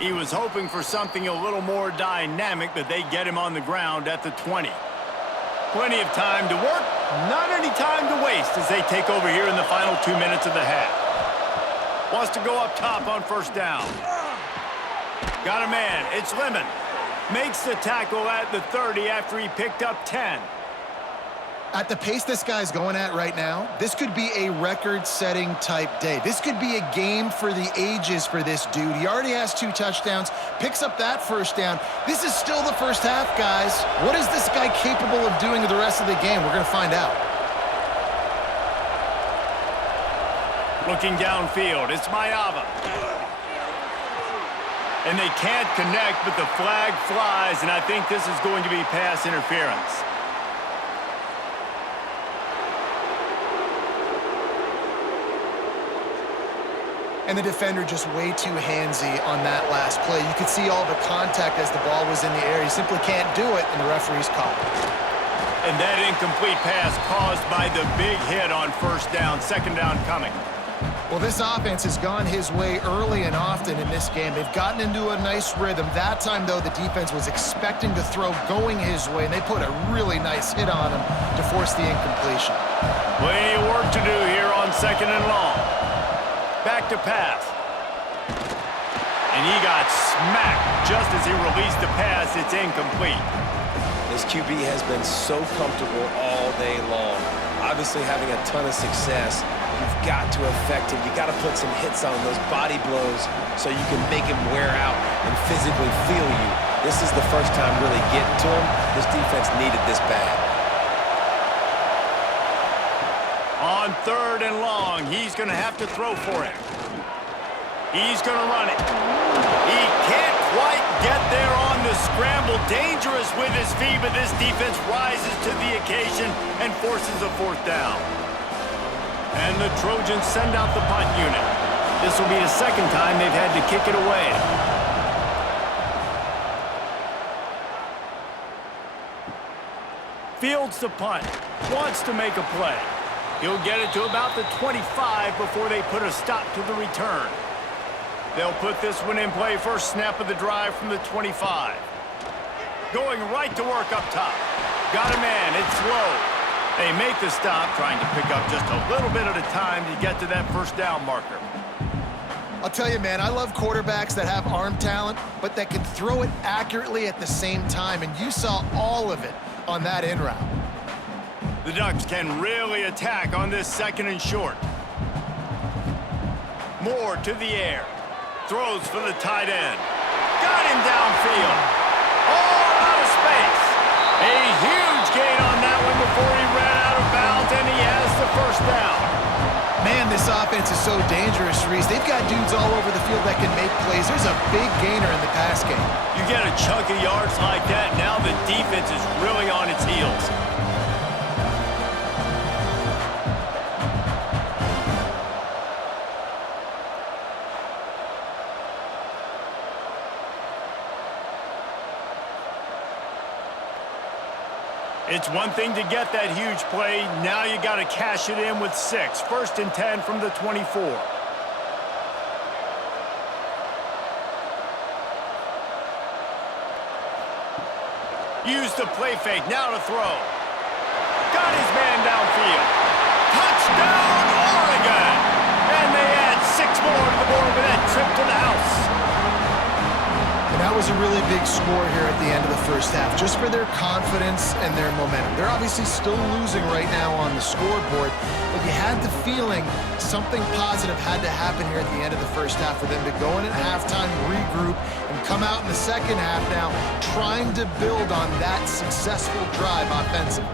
He was hoping for something a little more dynamic, but they get him on the ground at the 20. Plenty of time to work, not any time to waste as they take over here in the final 2 minutes of the half. Wants to go up top on first down. Got a man, it's Lemon. Makes the tackle at the 30 after he picked up 10. At the pace this guy's going at right now, this could be a record-setting type day. This could be a game for the ages for this dude. He already has 2 touchdowns, picks up that first down. This is still the first half, guys. What is this guy capable of doing the rest of the game? We're going to find out. Looking downfield, it's Mayava. And they can't connect, but the flag flies, and I think this is going to be pass interference. And the defender just way too handsy on that last play. You could see all the contact as the ball was in the air. He simply can't do it, and the referee's called. And that incomplete pass caused by the big hit on first down, second down coming. Well, this offense has gone his way early and often in this game. They've gotten into a nice rhythm. That time, though, the defense was expecting to throw going his way, and they put a really nice hit on him to force the incompletion. Plenty of work to do here on second and long. Back to pass. And he got smacked just as he released the pass. It's incomplete. This QB has been so comfortable all day long. Obviously having a ton of success. You've got to affect him. You got to put some hits on those body blows so you can make him wear out and physically feel you. This is the first time really getting to him. This defense needed this bad. On third and long, he's going to have to throw for it. He's going to run it. He can't quite get there on the scramble. Dangerous with his feet, but this defense rises to the occasion and forces a fourth down. And the Trojans send out the punt unit. This will be the second time they've had to kick it away. Fields the punt. Wants to make a play. He'll get it to about the 25 before they put a stop to the return. They'll put this one in play first snap of the drive from the 25. Going right to work up top. Got a man, it's low. They make the stop, trying to pick up just a little bit at a time to get to that first down marker. I'll tell you, man, I love quarterbacks that have arm talent, but that can throw it accurately at the same time, and you saw all of it on that in route. The Ducks can really attack on this second and short. Moore to the air. Throws for the tight end. Got him downfield. All out of space. A huge gain on that one before he ran out of bounds, and he has the first down. Man, this offense is so dangerous, Reese. They've got dudes all over the field that can make plays. There's a big gainer in the pass game. You get a chunk of yards like that, now the defense is really on its heels. It's one thing to get that huge play. Now you got to cash it in with 6. 1st and 10 from the 24. Use the play fake. Now to throw. Got his man downfield. Touchdown, Oregon! And they add 6 more to the board with that trip to the house. And that was a really big score here at the end of the first half, just for their confidence and their momentum. They're obviously still losing right now on the scoreboard, but you had the feeling something positive had to happen here at the end of the first half for them to go in at halftime, regroup, and come out in the second half now trying to build on that successful drive offensively.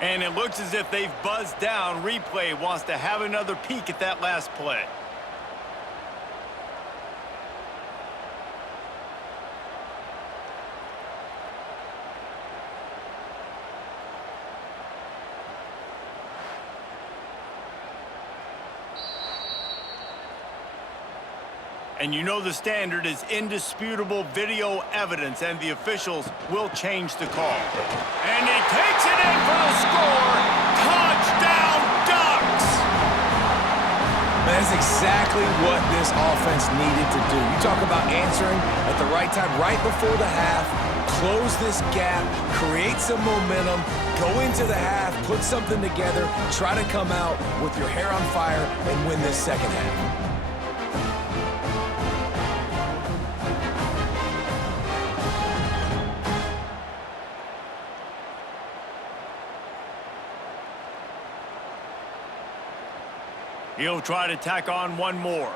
And it looks as if they've buzzed down. Replay wants to have another peek at that last play. And you know the standard is indisputable video evidence, and the officials will change the call. And he takes it in for the score. Touchdown, Ducks! That's exactly what this offense needed to do. You talk about answering at the right time, right before the half, close this gap, create some momentum, go into the half, put something together, try to come out with your hair on fire and win this second half. He'll try to tack on one more.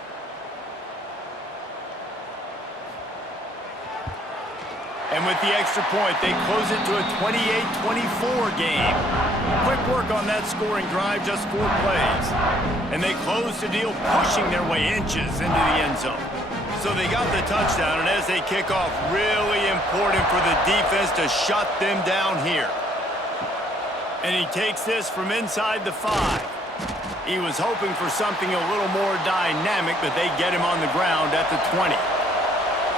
And with the extra point, they close it to a 28-24 game. Quick work on that scoring drive, just 4 plays. And they close the deal, pushing their way inches into the end zone. So they got the touchdown, and as they kick off, really important for the defense to shut them down here. And he takes this from inside the 5. He was hoping for something a little more dynamic, but they get him on the ground at the 20.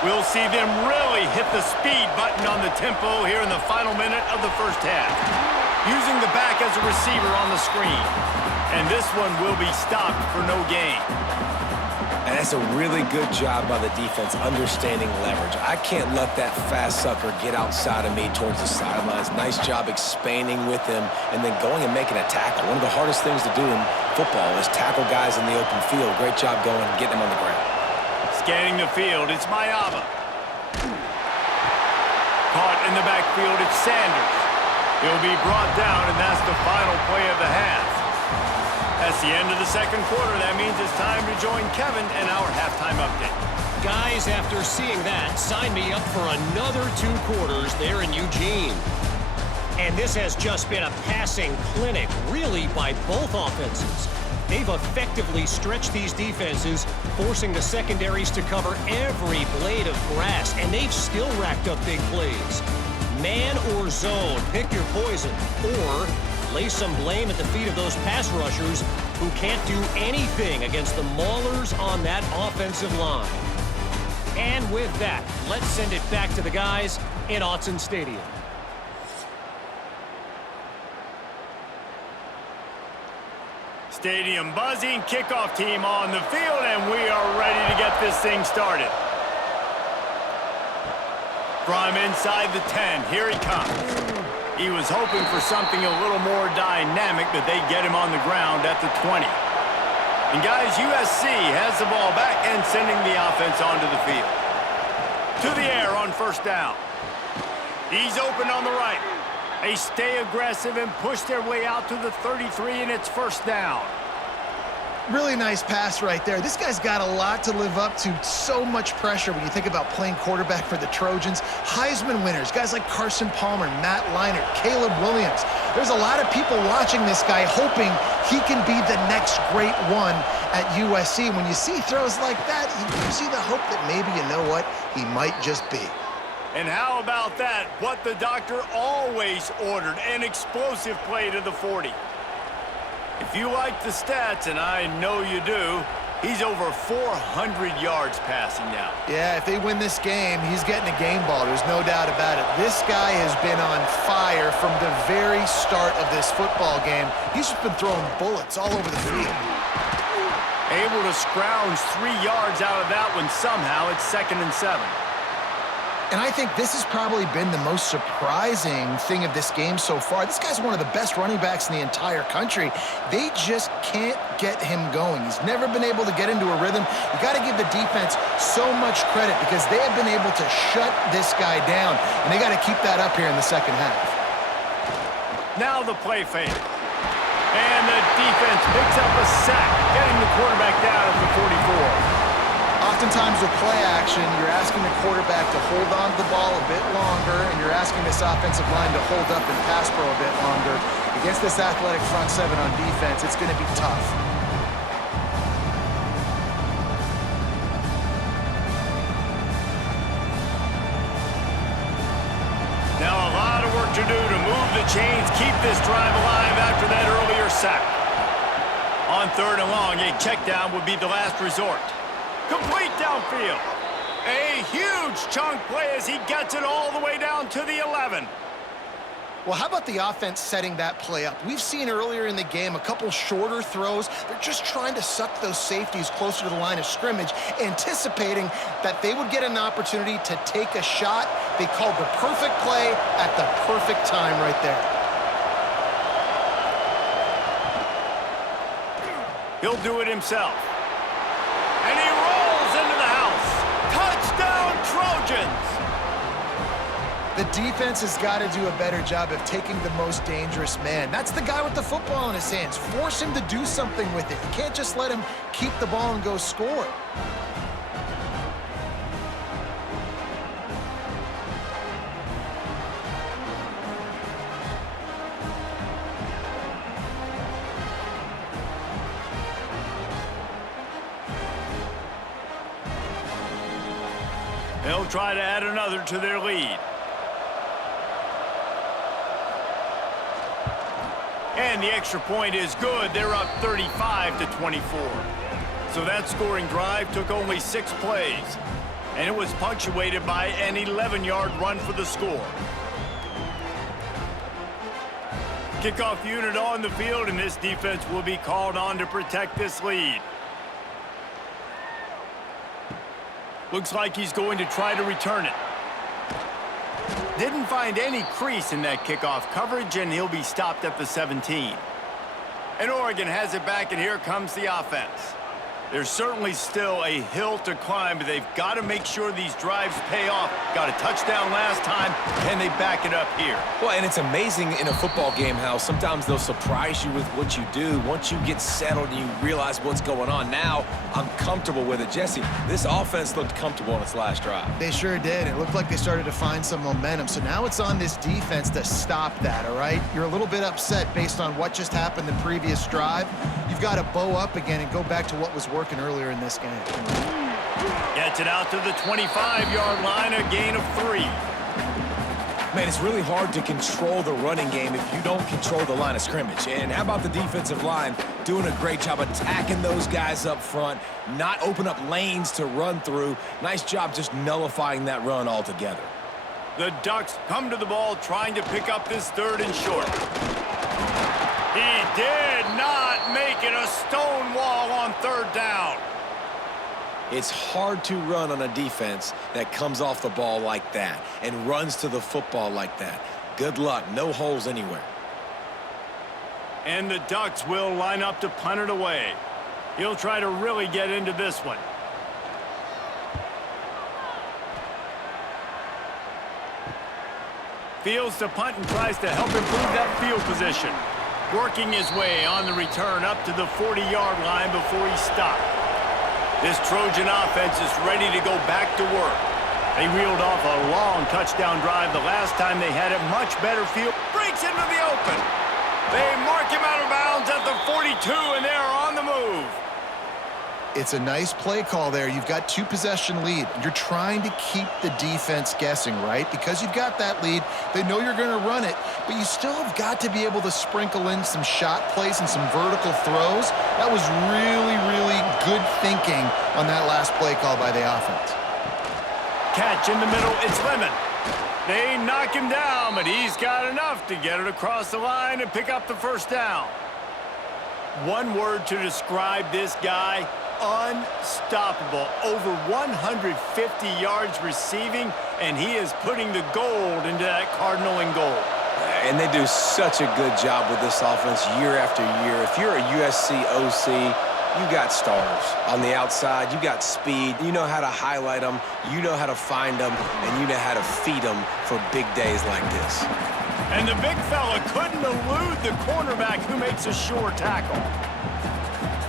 We'll see them really hit the speed button on the tempo here in the final minute of the first half. Using the back as a receiver on the screen. And this one will be stopped for no gain. And that's a really good job by the defense, understanding leverage. I can't let that fast sucker get outside of me towards the sidelines. Nice job expanding with him and then going and making a tackle. One of the hardest things to do in football is tackle guys in the open field. Great job going and getting them on the ground. Scanning the field, it's Mayava. Caught in the backfield, it's Sanders. He'll be brought down, and that's the final play of the half. That's the end of the second quarter. That means it's time to join Kevin and our halftime update. Guys, after seeing that, sign me up for another 2 quarters there in Eugene. And this has just been a passing clinic, really, by both offenses. They've effectively stretched these defenses, forcing the secondaries to cover every blade of grass, and they've still racked up big plays. Man or zone, pick your poison, or lay some blame at the feet of those pass rushers who can't do anything against the maulers on that offensive line. And with that, let's send it back to the guys in Autzen Stadium. Stadium buzzing, kickoff team on the field, and we are ready to get this thing started. From inside the 10, here he comes. He was hoping for something a little more dynamic, but they get him on the ground at the 20. And guys, USC has the ball back and sending the offense onto the field. To the air on first down. He's open on the right. They stay aggressive and push their way out to the 33, and it's first down. Really nice pass right there. This guy's got a lot to live up to. So much pressure when you think about playing quarterback for the Trojans. Heisman winners, guys like Carson Palmer, Matt Leinart, Caleb Williams. There's a lot of people watching this guy, hoping he can be the next great one at USC. When you see throws like that, it gives you the hope that maybe, you know what, he might just be. And how about that? What the doctor always ordered, an explosive play to the 40. If you like the stats, and I know you do, He's over 400 yards passing now. Yeah, if they win this game, he's getting a game ball. There's no doubt about it. This guy has been on fire from the very start of this football game. He's just been throwing bullets all over the field. Able to scrounge 3 yards out of that one somehow. It's 2nd and 7. And I think this has probably been the most surprising thing of this game so far. This guy's one of the best running backs in the entire country. They just can't get him going. He's never been able to get into a rhythm. You got to give the defense so much credit because they have been able to shut this guy down, and they got to keep that up here in the second half. Now the play fake. And the defense picks up a sack, getting the quarterback down at the 44. Oftentimes with play action, you're asking the quarterback to hold on to the ball a bit longer, and you're asking this offensive line to hold up and pass pro a bit longer. Against this athletic front seven on defense, it's going to be tough. Now a lot of work to do to move the chains, keep this drive alive after that earlier sack. On 3rd and long, a check down would be the last resort. Complete downfield. A huge chunk play as he gets it all the way down to the 11. Well, how about the offense setting that play up? We've seen earlier in the game a couple shorter throws. They're just trying to suck those safeties closer to the line of scrimmage, anticipating that they would get an opportunity to take a shot. They called the perfect play at the perfect time right there. He'll do it himself. And he rolls into the house. Touchdown, Trojans! The defense has got to do a better job of taking the most dangerous man. That's the guy with the football in his hands. Force him to do something with it. You can't just let him keep the ball and go score. They'll try to add another to their lead. And the extra point is good. They're up 35-24. So that scoring drive took only 6 plays. And it was punctuated by an 11-yard run for the score. Kickoff unit on the field, and this defense will be called on to protect this lead. Looks like he's going to try to return it. Didn't find any crease in that kickoff coverage, and he'll be stopped at the 17. And Oregon has it back, and here comes the offense. There's certainly still a hill to climb, but they've got to make sure these drives pay off. Got a touchdown last time. Can they back it up here? Well, and it's amazing in a football game how sometimes they'll surprise you with what you do. Once you get settled and you realize what's going on, now I'm comfortable with it. Jesse, this offense looked comfortable on its last drive. They sure did. It looked like they started to find some momentum. So now it's on this defense to stop that, all right? You're a little bit upset based on what just happened the previous drive. You've got to bow up again and go back to what was working earlier in this game. Gets it out to the 25-yard line, a gain of 3. Man, it's really hard to control the running game if you don't control the line of scrimmage. And how about the defensive line doing a great job attacking those guys up front, not open up lanes to run through. Nice job just nullifying that run altogether. The Ducks come to the ball trying to pick up this 3rd and short. He did not make it, a stone wall on 3rd down. It's hard to run on a defense that comes off the ball like that and runs to the football like that. Good luck. No holes anywhere. And the Ducks will line up to punt it away. He'll try to really get into this one. Fields to punt and tries to help improve that field position. Working his way on the return up to the 40-yard line before he stopped. This Trojan offense is ready to go back to work. They reeled off a long touchdown drive the last time they had it. Much better field. Breaks into the open. They mark him out of bounds at the 42, and they're on the move. It's a nice play call there. You've got 2-possession lead. You're trying to keep the defense guessing, right? Because you've got that lead, they know you're going to run it, but you still have got to be able to sprinkle in some shot plays and some vertical throws. That was really, really good thinking on that last play call by the offense. Catch in the middle, it's Lemon. They knock him down, but he's got enough to get it across the line and pick up the first down. One word to describe this guy: unstoppable. Over 150 yards receiving, and he is putting the gold into that Cardinal and gold. And they do such a good job with this offense year after year. If you're a USC OC, you got stars. On the outside, you got speed. You know how to highlight them. You know how to find them. And you know how to feed them for big days like this. And the big fella couldn't elude the cornerback who makes a sure tackle.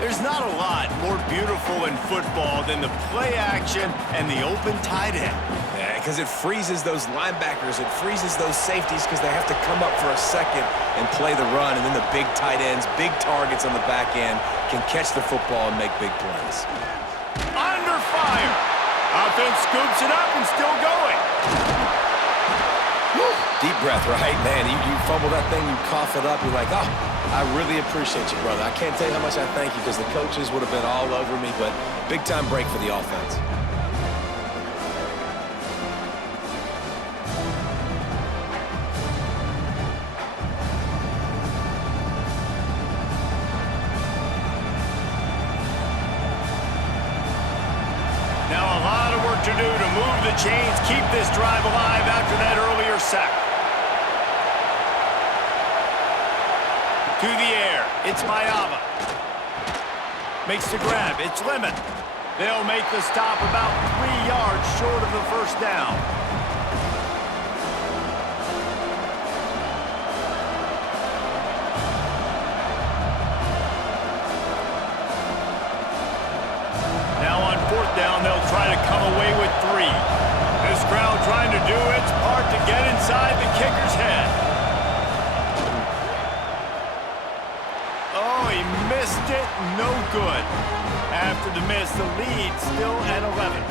There's not a lot more beautiful in football than the play action and the open tight end. Yeah, because it freezes those linebackers. It freezes those safeties because they have to come up for a second and play the run. And then the big tight ends, big targets on the back end, can catch the football and make big plays. Under fire. Offense scoops it up and still going. Deep breath, right? Man, you fumble that thing, you cough it up, you're like, oh, I really appreciate you, brother. I can't tell you how much I thank you because the coaches would have been all over me, but big-time break for the offense. Now a lot of work to do to move the chains, keep this drive alive after that earlier sack. To the air, it's Mayava. Makes the grab, it's Lemon. They'll make the stop about 3 yards short of the first down. Now on 4th down, they'll try to come away with 3. This crowd trying to do its part to get inside the kicker's head. He missed it, no good. After the miss, the lead still at 11.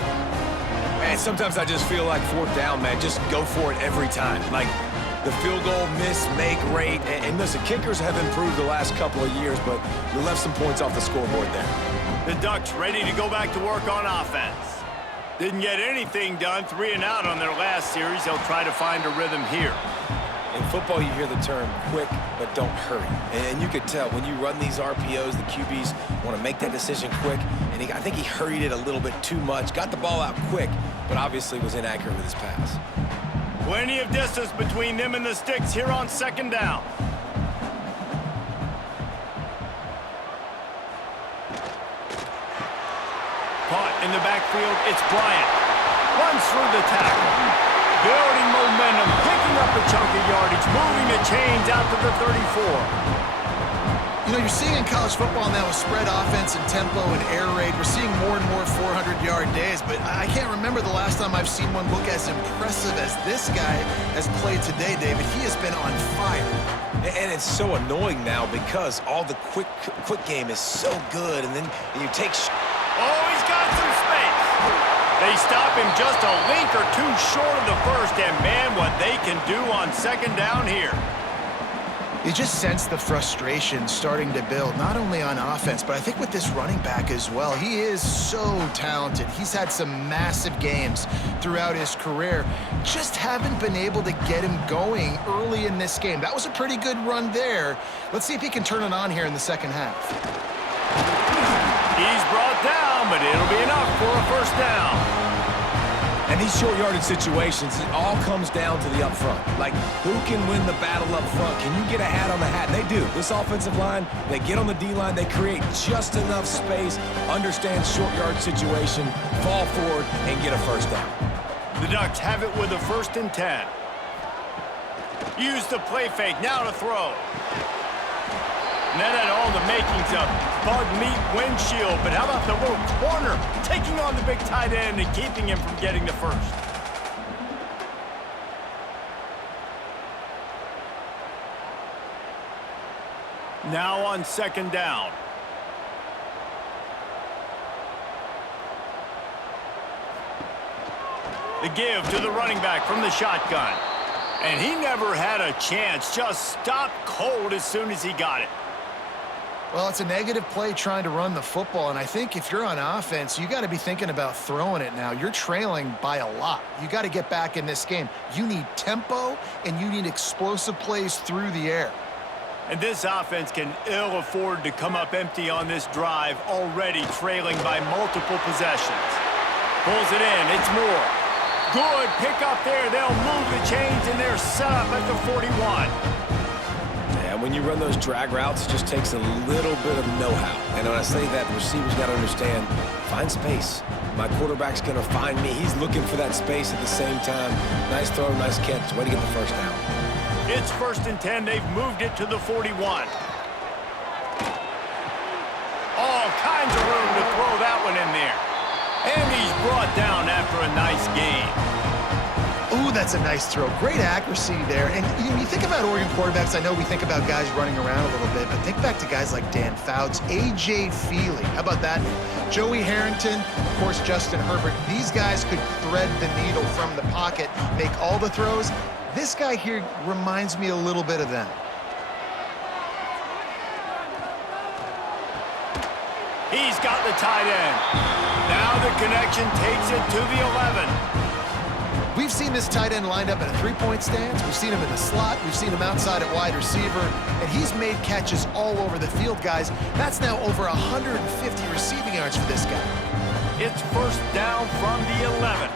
Man, sometimes I just feel like 4th down, man. Just go for it every time. Like the field goal, miss, make, rate. And listen, kickers have improved the last couple of years, but you left some points off the scoreboard there. The Ducks ready to go back to work on offense. Didn't get anything done, 3 and out on their last series. They'll try to find a rhythm here. In football, you hear the term quick, but don't hurry. And you could tell when you run these RPOs, the QBs want to make that decision quick. And I think he hurried it a little bit too much, got the ball out quick, but obviously was inaccurate with his pass. Plenty of distance between them and the sticks here on 2nd down. Caught in the backfield, it's Bryant. Runs through the tackle. Building momentum, picking up a chunk of yardage, moving the chains out to the 34. You know, you're seeing in college football now with spread offense and tempo and air raid, we're seeing more and more 400-yard days, but I can't remember the last time I've seen one look as impressive as this guy has played today, David. He has been on fire. And it's so annoying now because all the quick game is so good, and then you take... Oh, he's got some space. They stop him just a link or 2 short of the first, and man, what they can do on 2nd down here. You just sense the frustration starting to build, not only on offense, but I think with this running back as well. He is so talented. He's had some massive games throughout his career. Just haven't been able to get him going early in this game. That was a pretty good run there. Let's see if he can turn it on here in the 2nd half. He's brought down, but it'll be enough for a first down. And these short yardage situations, it all comes down to the up front. Like, who can win the battle up front? Can you get a hat on the hat? And they do. This offensive line, they get on the D-line, they create just enough space, understand short yard situation, fall forward, and get a first down. The Ducks have it with a 1st and 10. Use the play fake, now to throw. And that had all the makings of bug meat windshield, but how about the little corner taking on the big tight end and keeping him from getting the first? Now on 2nd down. The give to the running back from the shotgun. And he never had a chance. Just stopped cold as soon as he got it. Well, it's a negative play trying to run the football, and I think if you're on offense, you got to be thinking about throwing it now. You're trailing by a lot. You got to get back in this game. You need tempo, and you need explosive plays through the air. And this offense can ill afford to come up empty on this drive, already trailing by multiple possessions. Pulls it in. It's Moore. Good pick up there. They'll move the chains, and they're set up at the 41. And when you run those drag routes, it just takes a little bit of know-how. And when I say that, the receivers got to understand, find space. My quarterback's going to find me. He's looking for that space at the same time. Nice throw, nice catch. Way to get the first down. It's 1st and 10. They've moved it to the 41. All kinds of room to throw that one in there. And he's brought down after a nice gain. Ooh, that's a nice throw. Great accuracy there. And you think about Oregon quarterbacks, I know we think about guys running around a little bit, but think back to guys like Dan Fouts, A.J. Feely. How about that? Joey Harrington, of course, Justin Herbert. These guys could thread the needle from the pocket, make all the throws. This guy here reminds me a little bit of them. He's got the tight end. Now the connection takes it to the 11. We've seen this tight end lined up in a three-point stance. We've seen him in the slot. We've seen him outside at wide receiver. And he's made catches all over the field, guys. That's now over 150 receiving yards for this guy. It's 1st down from the 11.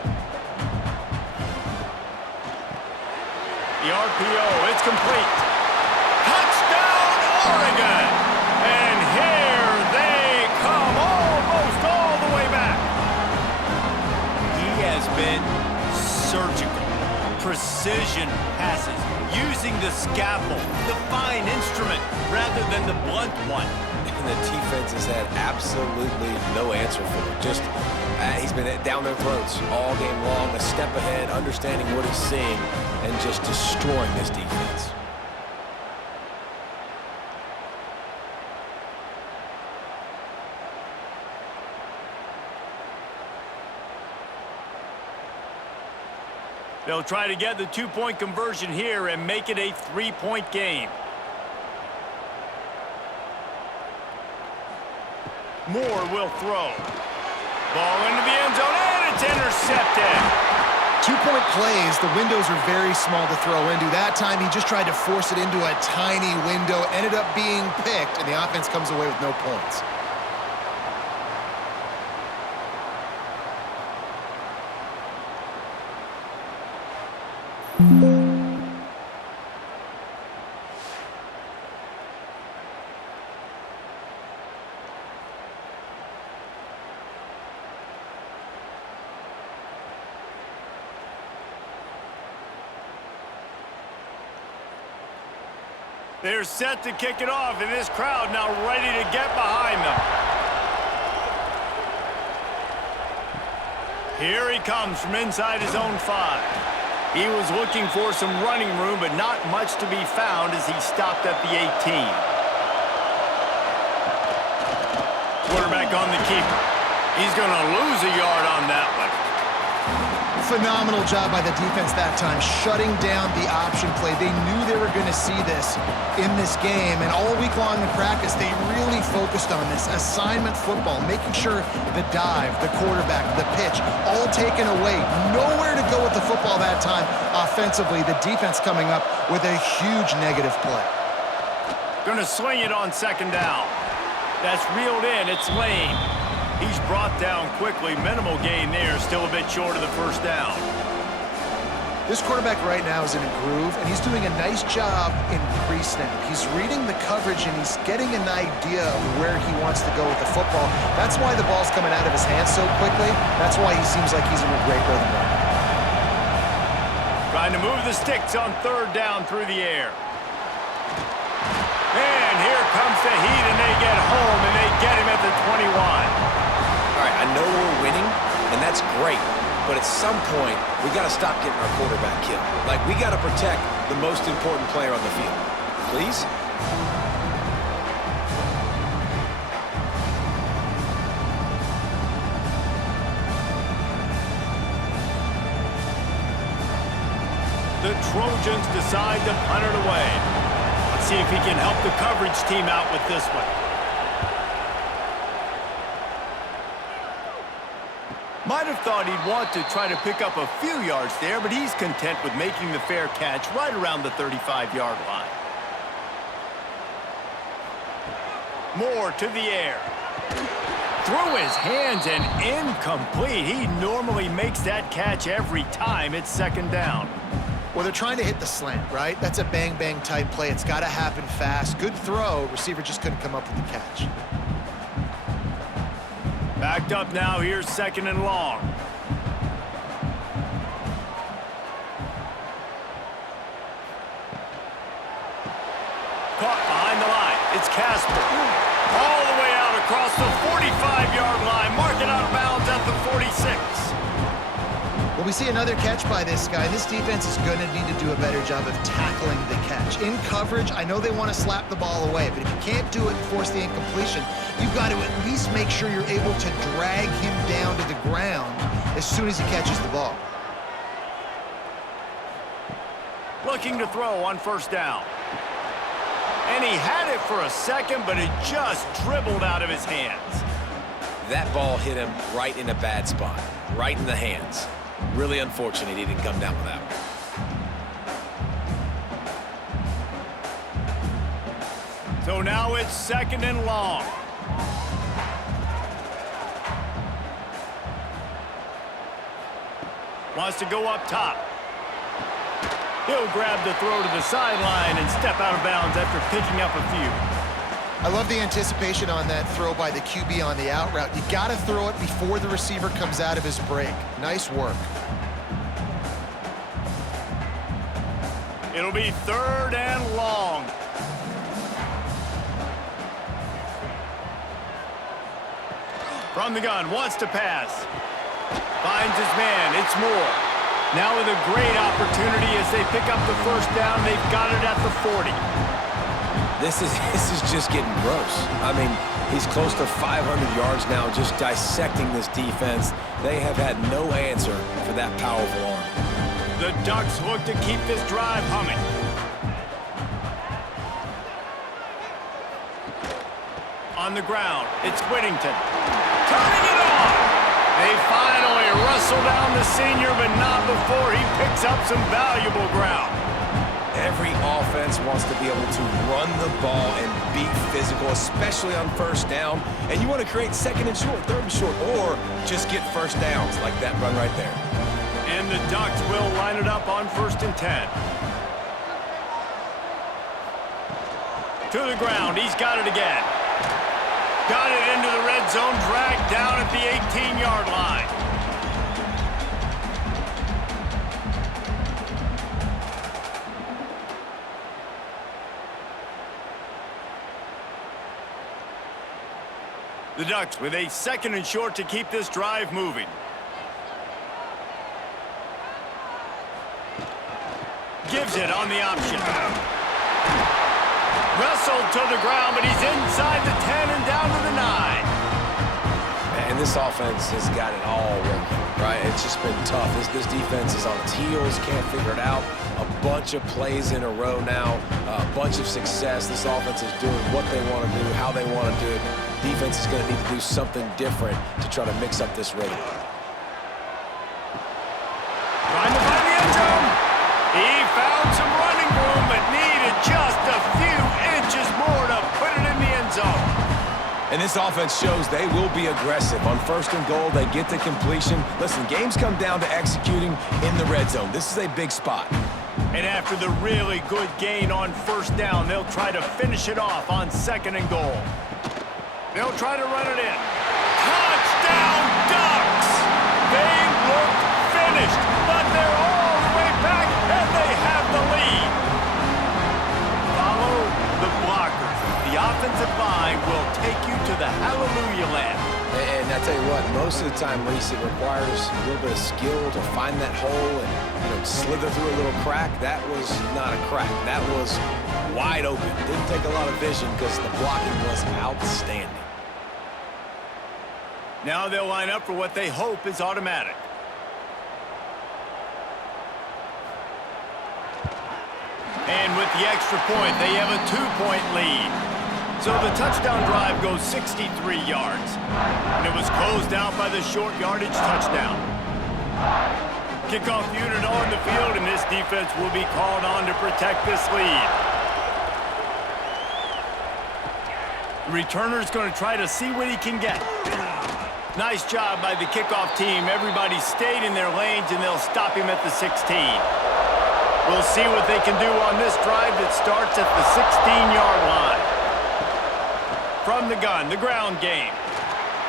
The RPO, it's complete. Touchdown, Oregon! And here they come, almost all the way back. He has been surgical, precision passes, using the scalpel, the fine instrument, rather than the blunt one. And the defense has had absolutely no answer for him. Just, he's been down their throats all game long, a step ahead, understanding what he's seeing, and just destroying this defense. They'll try to get the two-point conversion here and make it a three-point game. Moore will throw. Ball into the end zone, and it's intercepted. Two-point plays, the windows are very small to throw into. That time, he just tried to force it into a tiny window, ended up being picked, and the offense comes away with no points. They're set to kick it off, and this crowd now ready to get behind them. Here he comes from inside his own 5. He was looking for some running room, but not much to be found as he stopped at the 18. Quarterback on the keeper. He's going to lose a yard on that one. Phenomenal job by the defense that time, shutting down the option play. They knew they were going to see this in this game, and all week long in practice, they really focused on this assignment football, making sure the dive, the quarterback, the pitch, all taken away. Nowhere to go with the football that time offensively. The defense coming up with a huge negative play. Going to swing it on 2nd down. That's reeled in. It's Lane. He's brought down quickly. Minimal gain there. Still a bit short of the 1st down. This quarterback right now is in a groove, and he's doing a nice job in pre-snap. He's reading the coverage, and he's getting an idea of where he wants to go with the football. That's why the ball's coming out of his hands so quickly. That's why he seems like he's in a great rhythm right now. Trying to move the sticks on 3rd down through the air. And here comes the heat, and they get home, and they get him at the 21. All right, I know we're winning, and that's great. But at some point, we got to stop getting our quarterback killed. Like, we got to protect the most important player on the field. Please? The Trojans decide to punt it away. Let's see if he can help the coverage team out with this one. Might have thought he'd want to try to pick up a few yards there, but he's content with making the fair catch right around the 35-yard line. Moore to the air. Through his hands and incomplete. He normally makes that catch every time it's second down. Well, they're trying to hit the slant, right? That's a bang-bang type play. It's got to happen fast. Good throw. Receiver just couldn't come up with the catch. Backed up now. Here's second and long. Caught behind the line. It's Casper. All the way out across the 45-yard line. Marking out of bounds at the 46. Well, we see another catch by this guy. This defense is going to need to do a better job of tackling the catch. In coverage, I know they want to slap the ball away, but if you can't do it and force the incompletion, you've got to at least make sure you're able to drag him down to the ground as soon as he catches the ball. Looking to throw on first down. And he had it for a second, but it just dribbled out of his hands. That ball hit him right in a bad spot, right in the hands. Really unfortunate he didn't come down with that one. So now it's second and long. Wants to go up top. He'll grab the throw to the sideline and step out of bounds after picking up a few. I love the anticipation on that throw by the QB on the out route. You got to throw it before the receiver comes out of his break. Nice work. It'll be third and long. From the gun, wants to pass. Finds his man, it's Moore. Now with a great opportunity as they pick up the first down, they've got it at the 40. This is just getting gross. I mean, he's close to 500 yards now, just dissecting this defense. They have had no answer for that powerful arm. The Ducks look to keep this drive humming. On the ground, it's Whittington. Turning it on! They finally wrestle down the senior, but not before he picks up some valuable ground. Every offense wants to be able to run the ball and be physical, especially on first down. And you want to create second and short, third and short, or just get first downs like that run right there. And the Ducks will line it up on 1st and 10. To the ground, he's got it again. Got it into the red zone, dragged down at the 18-yard line. The Ducks with a second and short to keep this drive moving. Gives it on the option. Wrestled to the ground, but he's inside the 10 and down to the 9. And this offense has got it all working, right? It's just been tough. This defense is on its heels, can't figure it out. A bunch of plays in a row now, a bunch of success. This offense is doing what they want to do, how they want to do it. Defense is going to need to do something different to try to mix up this rhythm. Trying to find the end zone. He found some running room, but needed just a few inches more to put it in the end zone. And this offense shows they will be aggressive. On 1st and goal, they get the completion. Listen, games come down to executing in the red zone. This is a big spot. And after the really good gain on 1st down, they'll try to finish it off on 2nd and goal. They'll try to run it in. Touchdown, Ducks! They look finished, but they're all the way back, and they have the lead. Follow the blockers. The offensive line will take you to the hallelujah land. And I tell you what, most of the time, Reese, it requires a little bit of skill to find that hole and slither through a little crack. That was not a crack. That was wide open. Didn't take a lot of vision because the blocking was outstanding. Now they'll line up for what they hope is automatic. And with the extra point, they have a 2-point lead. So the touchdown drive goes 63 yards. And it was closed out by the short yardage touchdown. Kickoff unit on the field, and this defense will be called on to protect this lead. The returner's going to try to see what he can get. Nice job by the kickoff team. Everybody stayed in their lanes, and they'll stop him at the 16. We'll see what they can do on this drive that starts at the 16-yard line. From the gun, the ground game.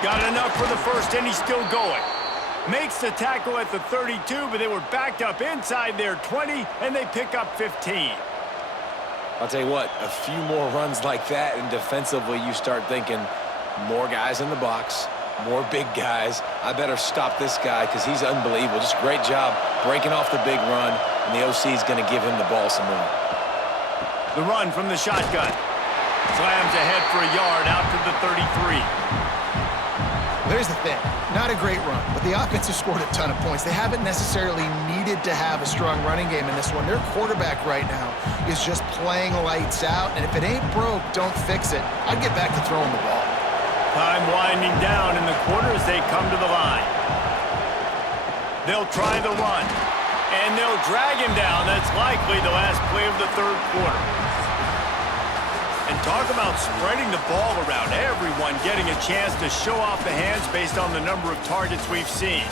Got enough for the first, and he's still going. Makes the tackle at the 32, but they were backed up inside their 20, and they pick up 15. I'll tell you what, a few more runs like that, and defensively you start thinking more guys in the box, more big guys. I better stop this guy because he's unbelievable. Just a great job breaking off the big run, and the OC is going to give him the ball some more. The run from the shotgun. Slams ahead for a yard out to the 33. There's the thing. Not a great run, but the offense has scored a ton of points. They haven't necessarily needed to have a strong running game in this one. Their quarterback right now is just playing lights out, and if it ain't broke, don't fix it. I'd get back to throwing the ball. Time winding down in the quarter as they come to the line. They'll try the run, and they'll drag him down. That's likely the last play of the third quarter. And talk about spreading the ball around. Everyone getting a chance to show off the hands based on the number of targets we've seen.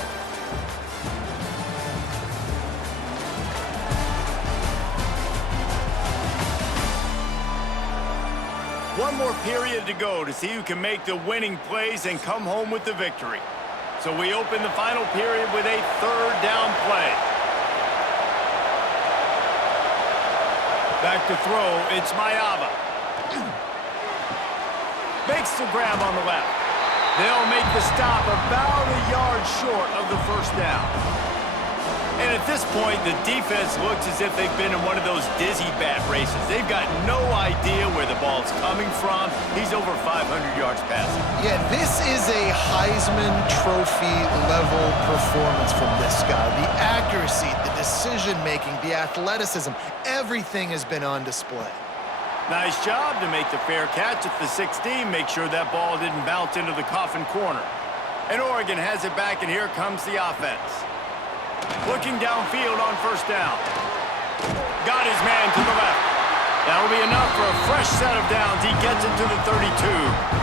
One more period to go to see who can make the winning plays and come home with the victory. So we open the final period with a third down play. Back to throw, it's Mayava. Makes the grab on the left. They'll make the stop about a yard short of the first down. And at this point, the defense looks as if they've been in one of those dizzy bat races. They've got no idea where the ball's coming from. He's over 500 yards passing. Yeah, this is a Heisman Trophy level performance from this guy. The accuracy, the decision-making, the athleticism, everything has been on display. Nice job to make the fair catch at the 16. Make sure that ball didn't bounce into the coffin corner. And Oregon has it back, and here comes the offense. Looking downfield on first down. Got his man to the left. That'll be enough for a fresh set of downs. He gets it to the 32.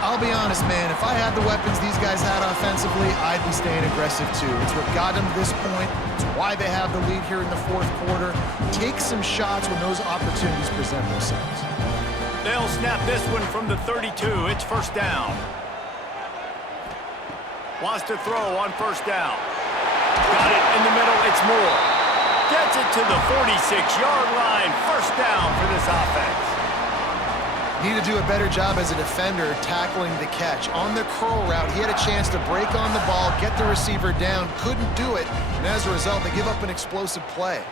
I'll be honest, man, if I had the weapons these guys had offensively, I'd be staying aggressive too. It's what got them to this point. It's why they have the lead here in the fourth quarter. Take some shots when those opportunities present themselves. They'll snap this one from the 32. It's first down. Wants to throw on first down. Got it in the middle. It's Moore. Gets it to the 46-yard line. First down for this offense. Need to do a better job as a defender tackling the catch. On the curl route, he had a chance to break on the ball, get the receiver down, couldn't do it, and as a result, they give up an explosive play.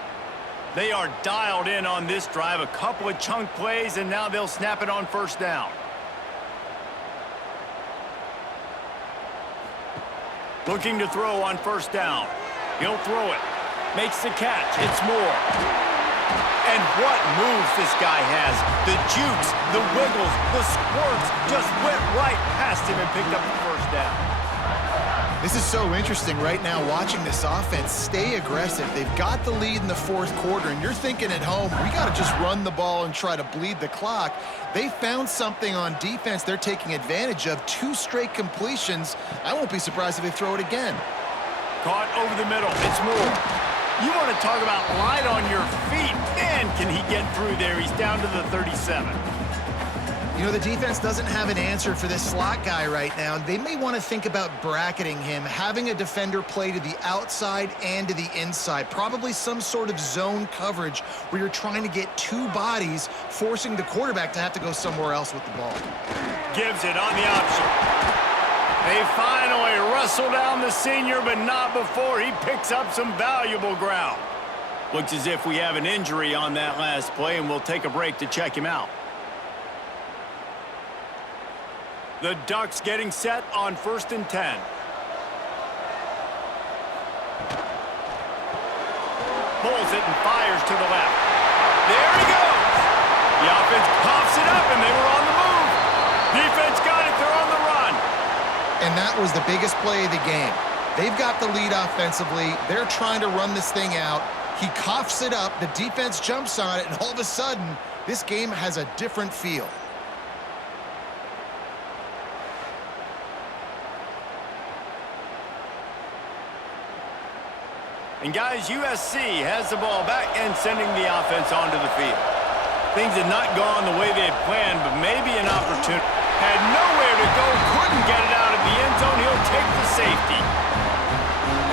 They are dialed in on this drive. A couple of chunk plays, and now they'll snap it on first down. Looking to throw on first down. He'll throw it. Makes the catch. It's Moore. And what moves this guy has. The jukes, the wiggles, the squirts just went right past him and picked up the first down. This is so interesting right now watching this offense stay aggressive. They've got the lead in the fourth quarter, and you're thinking at home, we got to just run the ball and try to bleed the clock. They found something on defense they're taking advantage of. 2 straight completions. I won't be surprised if they throw it again. Caught over the middle. It's Moore. You want to talk about light on your feet. Man, can he get through there. He's down to the 37. You know, the defense doesn't have an answer for this slot guy right now. They may want to think about bracketing him, having a defender play to the outside and to the inside. Probably some sort of zone coverage where you're trying to get 2 bodies, forcing the quarterback to have to go somewhere else with the ball. Gives it on the option. They finally wrestle down the senior, but not before he picks up some valuable ground. Looks as if we have an injury on that last play, and we'll take a break to check him out. The Ducks getting set on 1st and 10. Pulls it and fires to the left. There he goes. The offense pops it up, and they were on the move. Defense got it. They're on the run. And that was the biggest play of the game. They've got the lead offensively. They're trying to run this thing out. He coughs it up. The defense jumps on it, and all of a sudden, this game has a different feel. And guys, USC has the ball back and sending the offense onto the field. Things had not gone the way they had planned, but maybe an opportunity. Had nowhere to go, couldn't get it out of the end zone. He'll take the safety.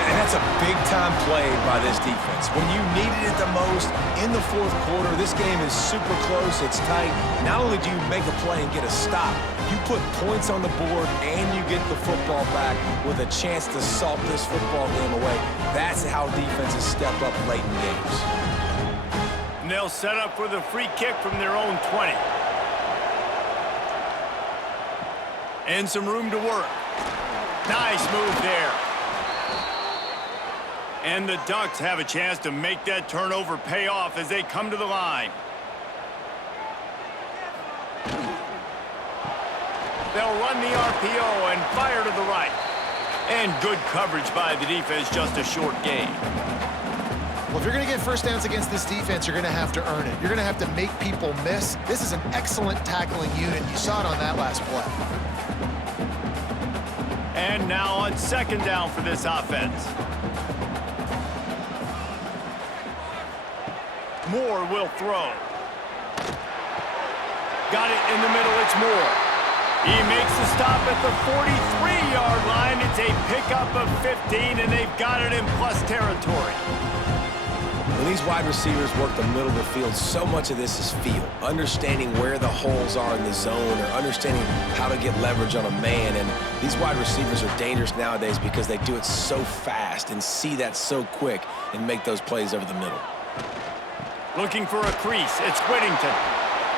And that's a big-time play by this defense. When you needed it the most in the fourth quarter, this game is super close, it's tight. Not only do you make a play and get a stop, you put points on the board and you get the football back with a chance to salt this football game away. That's how defenses step up late in games. And they'll set up for the free kick from their own 20. And some room to work. Nice move there. And the Ducks have a chance to make that turnover pay off as they come to the line. They'll run the RPO and fire to the right. And good coverage by the defense, just a short gain. Well, if you're going to get first downs against this defense, you're going to have to earn it. You're going to have to make people miss. This is an excellent tackling unit. You saw it on that last play. And now on second down for this offense. Moore will throw. Got it in the middle, it's Moore. He makes the stop at the 43-yard line. It's a pickup of 15, and they've got it in plus territory. When these wide receivers work the middle of the field, so much of this is feel. Understanding where the holes are in the zone or understanding how to get leverage on a man. And these wide receivers are dangerous nowadays because they do it so fast and see that so quick and make those plays over the middle. Looking for a crease. It's Whittington.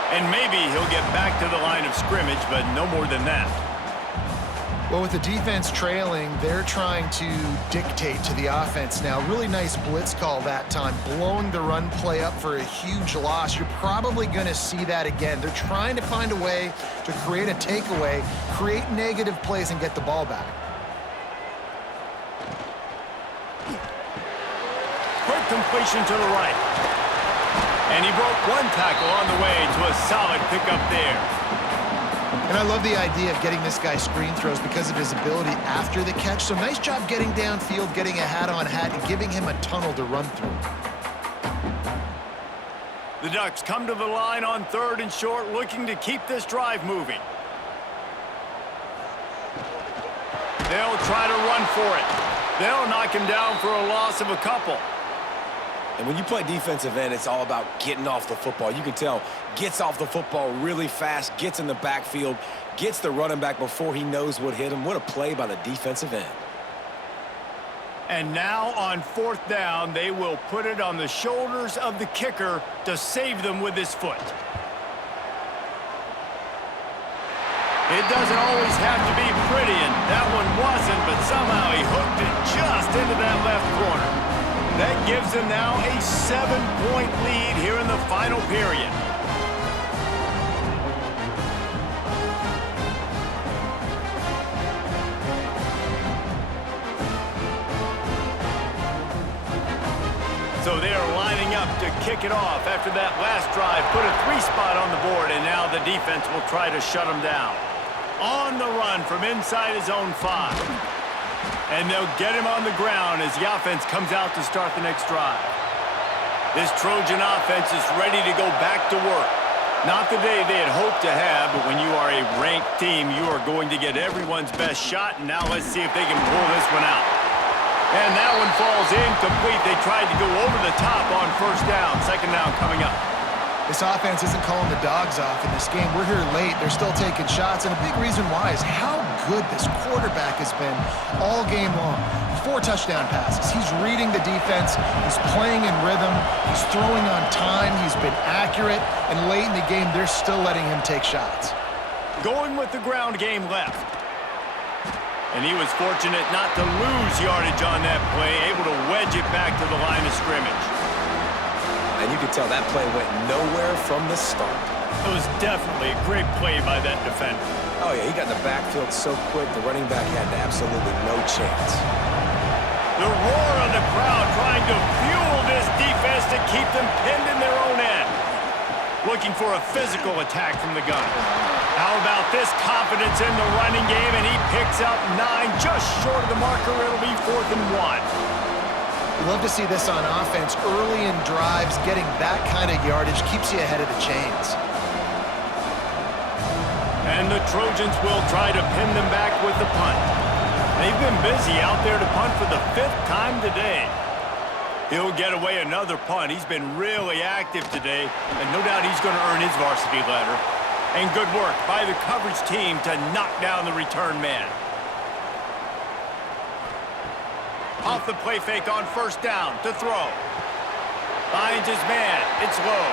And maybe he'll get back to the line of scrimmage, but no more than that. Well, with the defense trailing, they're trying to dictate to the offense now. Really nice blitz call that time, blowing the run play up for a huge loss. You're probably going to see that again. They're trying to find a way to create a takeaway, create negative plays, and get the ball back. Quick completion to the right. And he broke one tackle on the way to a solid pickup there. And I love the idea of getting this guy screen throws because of his ability after the catch. So nice job getting downfield, getting a hat-on-hat, and giving him a tunnel to run through. The Ducks come to the line on third and short, looking to keep this drive moving. They'll try to run for it. They'll knock him down for a loss of a couple. And when you play defensive end, it's all about getting off the football. You can tell, gets off the football really fast, gets in the backfield, gets the running back before he knows what hit him. What a play by the defensive end. And now on fourth down, they will put it on the shoulders of the kicker to save them with his foot. It doesn't always have to be pretty, and that one wasn't, but somehow he hooked it just into that left corner. That gives them now a 7-point lead here in the final period. So they are lining up to kick it off after that last drive. Put a 3-spot on the board, and now the defense will try to shut them down. On the run from inside his own 5. And they'll get him on the ground as the offense comes out to start the next drive. This Trojan offense is ready to go back to work. Not the day they had hoped to have, but when you are a ranked team, you are going to get everyone's best shot. And now let's see if they can pull this one out. And that one falls incomplete. They tried to go over the top on first down. Second down coming up. This offense isn't calling the dogs off in this game. We're here late. They're still taking shots, and a big reason why is how good this quarterback has been all game long. 4 touchdown passes. He's reading the defense. He's playing in rhythm. He's throwing on time. He's been accurate, and late in the game, they're still letting him take shots. Going with the ground game left. And he was fortunate not to lose yardage on that play, able to wedge it back to the line of scrimmage. And you you could tell that play went nowhere from the start. It was definitely a great play by that defender. Oh, yeah, he got in the backfield so quick, the running back had absolutely no chance. The roar of the crowd trying to fuel this defense to keep them pinned in their own end. Looking for a physical attack from the gun. How about this confidence in the running game, and he picks up 9, just short of the marker. It'll be 4th and 1. Love to see this on offense. Early in drives, getting that kind of yardage keeps you ahead of the chains. And the Trojans will try to pin them back with the punt. They've been busy out there to punt for the 5th time today. He'll get away another punt. He's been really active today, and no doubt he's going to earn his varsity letter. And good work by the coverage team to knock down the return man. Off the play fake on 1st down to throw. Finds his man. It's low.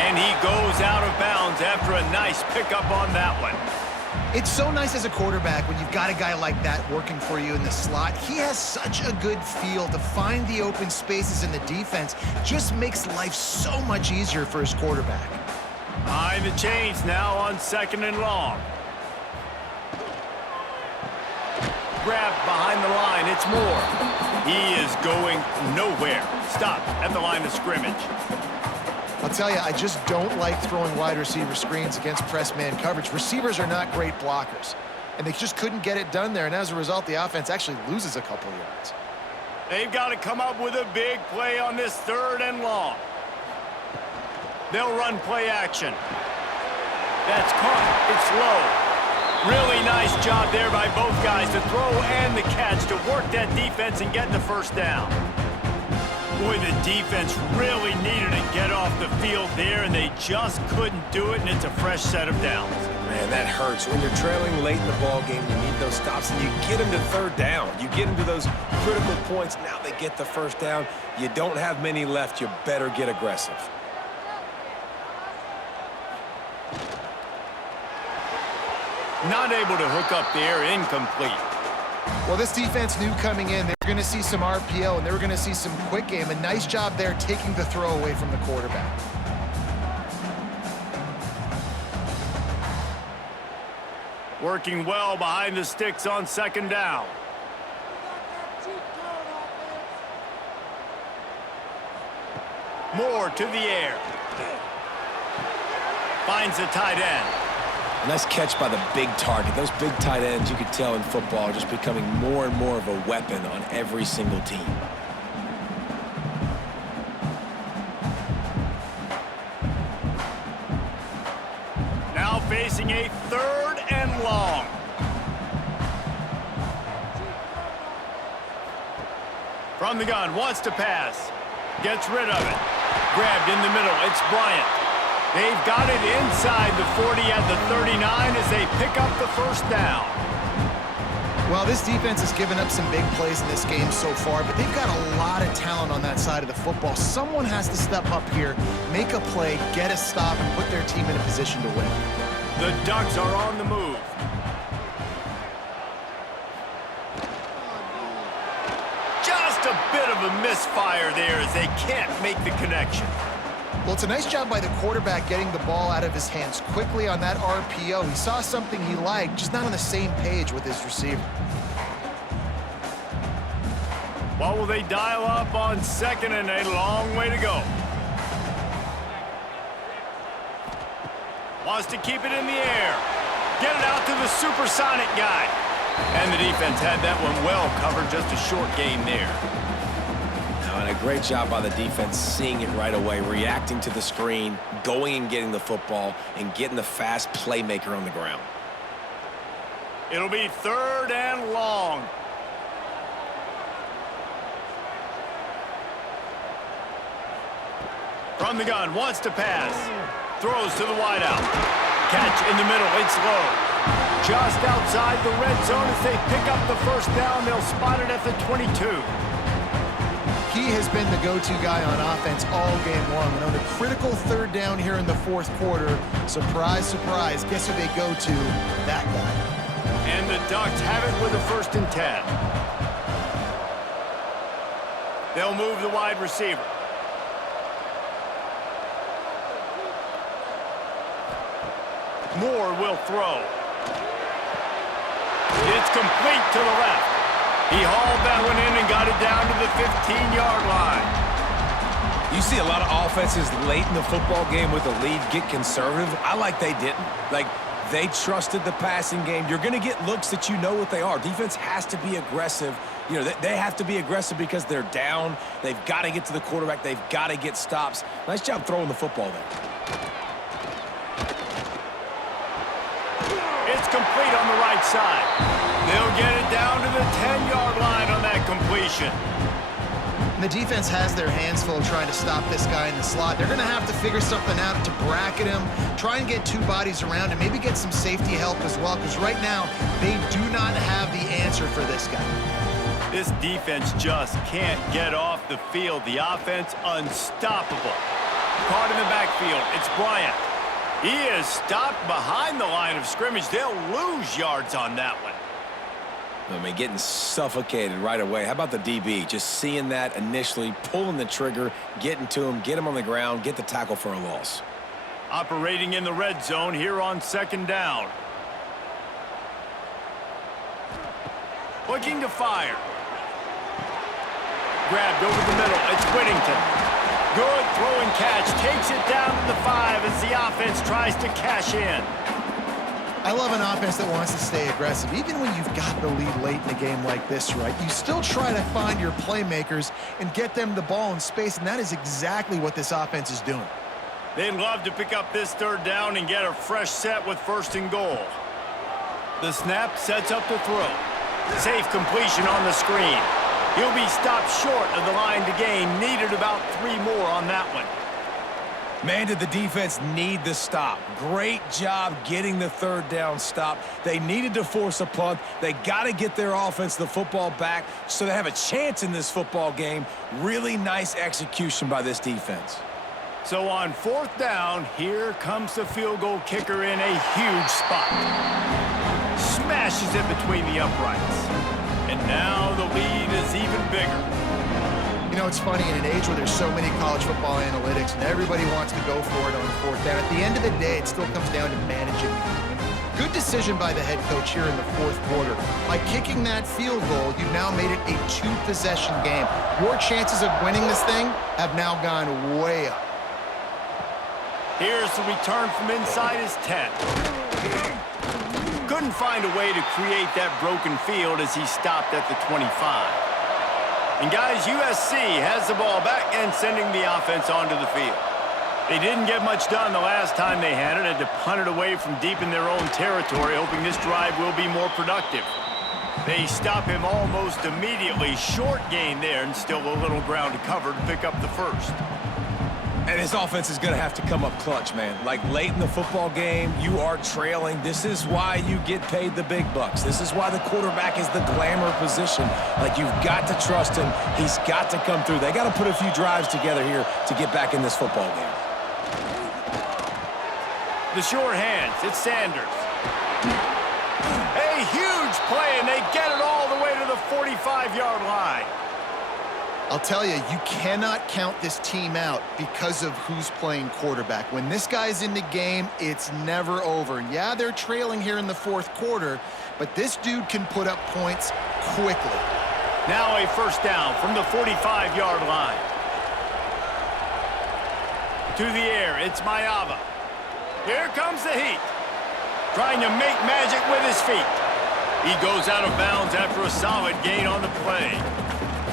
And he goes out of bounds after a nice pickup on that one. It's so nice as a quarterback when you've got a guy like that working for you in the slot. He has such a good feel to find the open spaces in the defense. Just makes life so much easier for his quarterback. Behind the chains now on 2nd and long. Grabbed behind the line. It's Moore. He is going nowhere. Stopped at the line of scrimmage. I'll tell you, I just don't like throwing wide receiver screens against press man coverage. Receivers are not great blockers, and they just couldn't get it done there, and as a result, the offense actually loses a couple yards. They've got to come up with a big play on this 3rd and long. They'll run play action. That's caught. It's low. Really nice job there by both guys to throw and the catch to work that defense and get the 1st down. Boy, the defense really needed to get off the field there, and they just couldn't do it, and it's a fresh set of downs. Man, that hurts. When you're trailing late in the ball game, you need those stops, and you get them to 3rd down. You get them to those critical points. Now they get the 1st down. You don't have many left. You better get aggressive. Not able to hook up there, incomplete. Well, this defense knew coming in, they were going to see some RPO, and they were going to see some quick game. A nice job there taking the throw away from the quarterback. Working well behind the sticks on 2nd down. Moore to the air. Finds the tight end. Nice catch by the big target. Those big tight ends, you could tell in football, are just becoming more and more of a weapon on every single team. Now facing a 3rd and long. From the gun, wants to pass. Gets rid of it. Grabbed in the middle. It's Bryant. They've got it inside the 40 at the 39 as they pick up the 1st down. Well, this defense has given up some big plays in this game so far, but they've got a lot of talent on that side of the football. Someone has to step up here, make a play, get a stop, and put their team in a position to win. The Ducks are on the move. Just a bit of a misfire there as they can't make the connection. Well, it's a nice job by the quarterback getting the ball out of his hands quickly on that RPO. He saw something he liked, just not on the same page with his receiver. What will they dial up on 2nd and a long way to go? Wants to keep it in the air. Get it out to the supersonic guy. And the defense had that one well covered, just a short gain there. And a great job by the defense seeing it right away, reacting to the screen, going and getting the football, and getting the fast playmaker on the ground. It'll be 3rd and long. From the gun, wants to pass. Throws to the wideout. Catch in the middle, it's low. Just outside the red zone as they pick up the 1st down. They'll spot it at the 22. He has been the go-to guy on offense all game long. And on a critical 3rd down here in the 4th quarter, surprise, surprise, guess who they go to? That guy. And the Ducks have it with a 1st and 10. They'll move the wide receiver. Moore will throw. It's complete to the left. He hauled that one in and got it down to the 15-yard line. You see a lot of offenses late in the football game with a lead get conservative. I like they didn't. Like, they trusted the passing game. You're going to get looks that you know what they are. Defense has to be aggressive. You know, they have to be aggressive because they're down. They've got to get to the quarterback. They've got to get stops. Nice job throwing the football there. It's complete on the right side. They'll get it down to the 10-yard line on that completion. And the defense has their hands full trying to stop this guy in the slot. They're going to have to figure something out to bracket him, try and get two bodies around him, maybe get some safety help as well, because right now they do not have the answer for this guy. This defense just can't get off the field. The offense unstoppable. Caught in the backfield. It's Bryant. He is stopped behind the line of scrimmage. They'll lose yards on that one. I mean, getting suffocated right away. How about the DB? Just seeing that initially, pulling the trigger, getting to him, get him on the ground, get the tackle for a loss. Operating in the red zone here on second down. Looking to fire. Grabbed over the middle. It's Whittington. Good throw and catch. Takes it down to the 5 as the offense tries to cash in. I love an offense that wants to stay aggressive. Even when you've got the lead late in the game like this, right, you still try to find your playmakers and get them the ball in space, and that is exactly what this offense is doing. They'd love to pick up this third down and get a fresh set with 1st and goal. The snap sets up the throw. Safe completion on the screen. He'll be stopped short of the line to gain. Needed about 3 more on that one. Man, did the defense need the stop. Great job getting the third down stop. They needed to force a punt. They got to get their offense the football back so they have a chance in this football game. Really nice execution by this defense. So on 4th down, here comes the field goal kicker in a huge spot. Smashes it between the uprights. And now the lead is even bigger. You know, it's funny, in an age where there's so many college football analytics and everybody wants to go for it on 4th down, at the end of the day, it still comes down to managing the game. Good decision by the head coach here in the 4th quarter. By kicking that field goal, you've now made it a 2-possession game. Your chances of winning this thing have now gone way up. Here's the return from inside his 10. Couldn't find a way to create that broken field as he stopped at the 25. And guys, USC has the ball back and sending the offense onto the field. They didn't get much done the last time they had it. Had to punt it away from deep in their own territory, hoping this drive will be more productive. They stop him almost immediately. Short gain there and still a little ground to cover to pick up the first. And his offense is going to have to come up clutch, man. Like, late in the football game, you are trailing. This is why you get paid the big bucks. This is why the quarterback is the glamour position. Like, you've got to trust him. He's got to come through. They got to put a few drives together here to get back in this football game. The short hands. It's Sanders. A huge play, and they get it all the way to the 45-yard line. I'll tell you, you cannot count this team out because of who's playing quarterback. When this guy's in the game, it's never over. And yeah, they're trailing here in the 4th quarter, but this dude can put up points quickly. Now a 1st down from the 45-yard line. To the air, it's Mayava. Here comes the heat. Trying to make magic with his feet. He goes out of bounds after a solid gain on the play.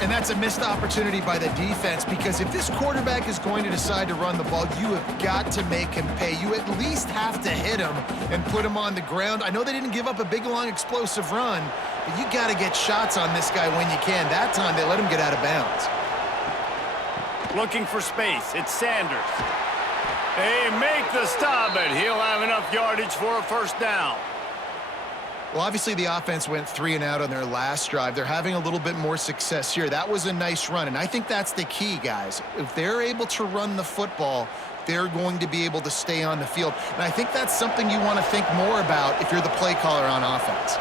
And that's a missed opportunity by the defense, because if this quarterback is going to decide to run the ball, you have got to make him pay. You at least have to hit him and put him on the ground. I know they didn't give up a big, long, explosive run, but you got to get shots on this guy when you can. That time, they let him get out of bounds. Looking for space. It's Sanders. They make the stop, but he'll have enough yardage for a 1st down. Well, obviously, the offense went 3 and out on their last drive. They're having a little bit more success here. That was a nice run, and I think that's the key, guys. If they're able to run the football, they're going to be able to stay on the field. And I think that's something you want to think more about if you're the play caller on offense.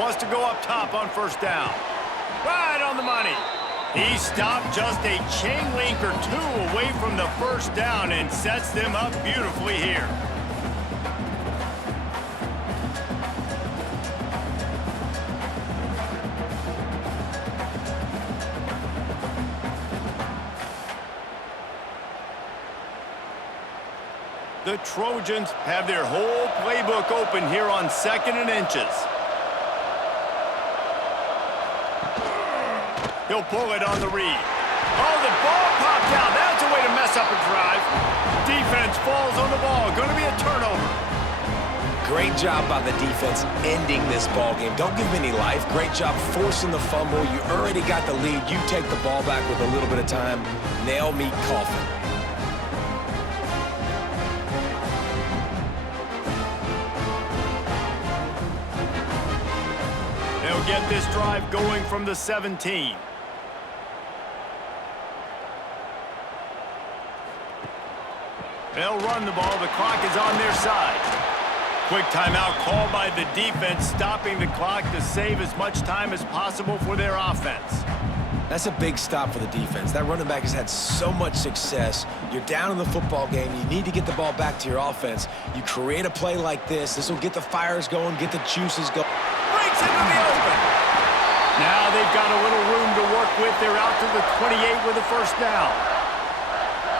Wants to go up top on 1st down. Right on the money. He stopped just a chain link or 2 away from the 1st down and sets them up beautifully here. The Trojans have their whole playbook open here on 2nd and inches. He'll pull it on the read. Oh, the ball popped out. That's a way to mess up a drive. Defense falls on the ball. Going to be a turnover. Great job by the defense ending this ball game. Don't give them any life. Great job forcing the fumble. You already got the lead. You take the ball back with a little bit of time. Nail me coffin. They'll get this drive going from the 17. They'll run the ball. The clock is on their side. Quick timeout called by the defense, stopping the clock to save as much time as possible for their offense. That's a big stop for the defense. That running back has had so much success. You're down in the football game. You need to get the ball back to your offense. You create a play like this. This will get the fires going, get the juices going. Breaks into the open. Now they've got a little room to work with. They're out to the 28 with a first down.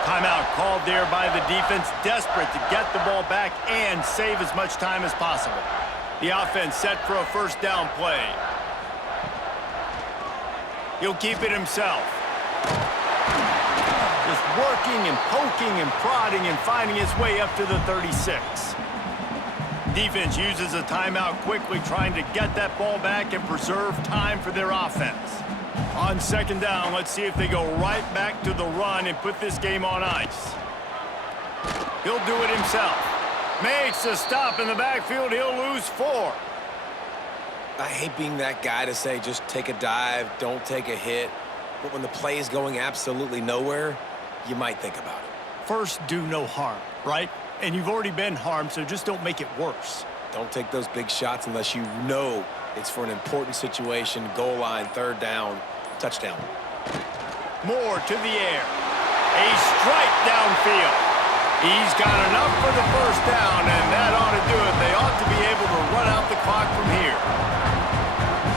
Timeout called there by the defense, desperate to get the ball back and save as much time as possible. The offense set for a first down play. He'll keep it himself. Just working and poking and prodding and finding his way up to the 36. Defense uses a timeout quickly, trying to get that ball back and preserve time for their offense. On 2nd down, let's see if they go right back to the run and put this game on ice. He'll do it himself. Makes a stop in the backfield. He'll lose 4. I hate being that guy to say just take a dive, don't take a hit. But when the play is going absolutely nowhere, you might think about it. First, do no harm, right? And you've already been harmed, so just don't make it worse. Don't take those big shots unless you know it's for an important situation, goal line, 3rd down, touchdown. Moore to the air. A strike downfield. He's got enough for the first down, and that ought to do it. They ought to be able to run out the clock from here.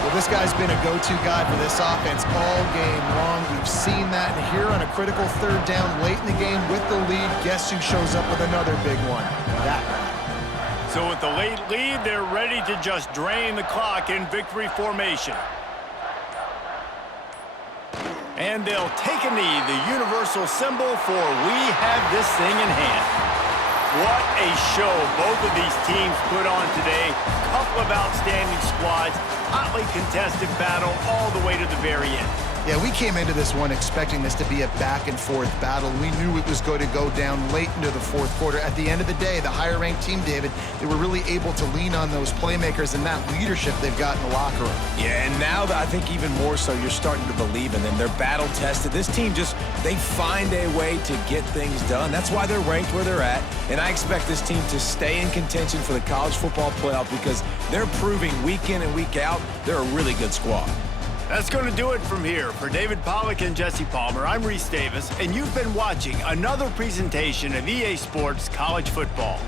Well, this guy's been a go-to guy for this offense all game long. We've seen that, and here on a critical 3rd down late in the game with the lead, guess who shows up with another big one? That guy. So with the late lead, they're ready to just drain the clock in victory formation. And they'll take a knee, the universal symbol for we have this thing in hand. What a show both of these teams put on today. Couple of outstanding squads, hotly contested battle all the way to the very end. Yeah, we came into this one expecting this to be a back-and-forth battle. We knew it was going to go down late into the 4th quarter. At the end of the day, the higher-ranked team, David, they were really able to lean on those playmakers and that leadership they've got in the locker room. Yeah, and now I think even more so, you're starting to believe in them. They're battle-tested. This team they find a way to get things done. That's why they're ranked where they're at. And I expect this team to stay in contention for the college football playoff because they're proving week in and week out they're a really good squad. That's going to do it from here. For David Pollack and Jesse Palmer, I'm Reese Davis, and you've been watching another presentation of EA Sports College Football.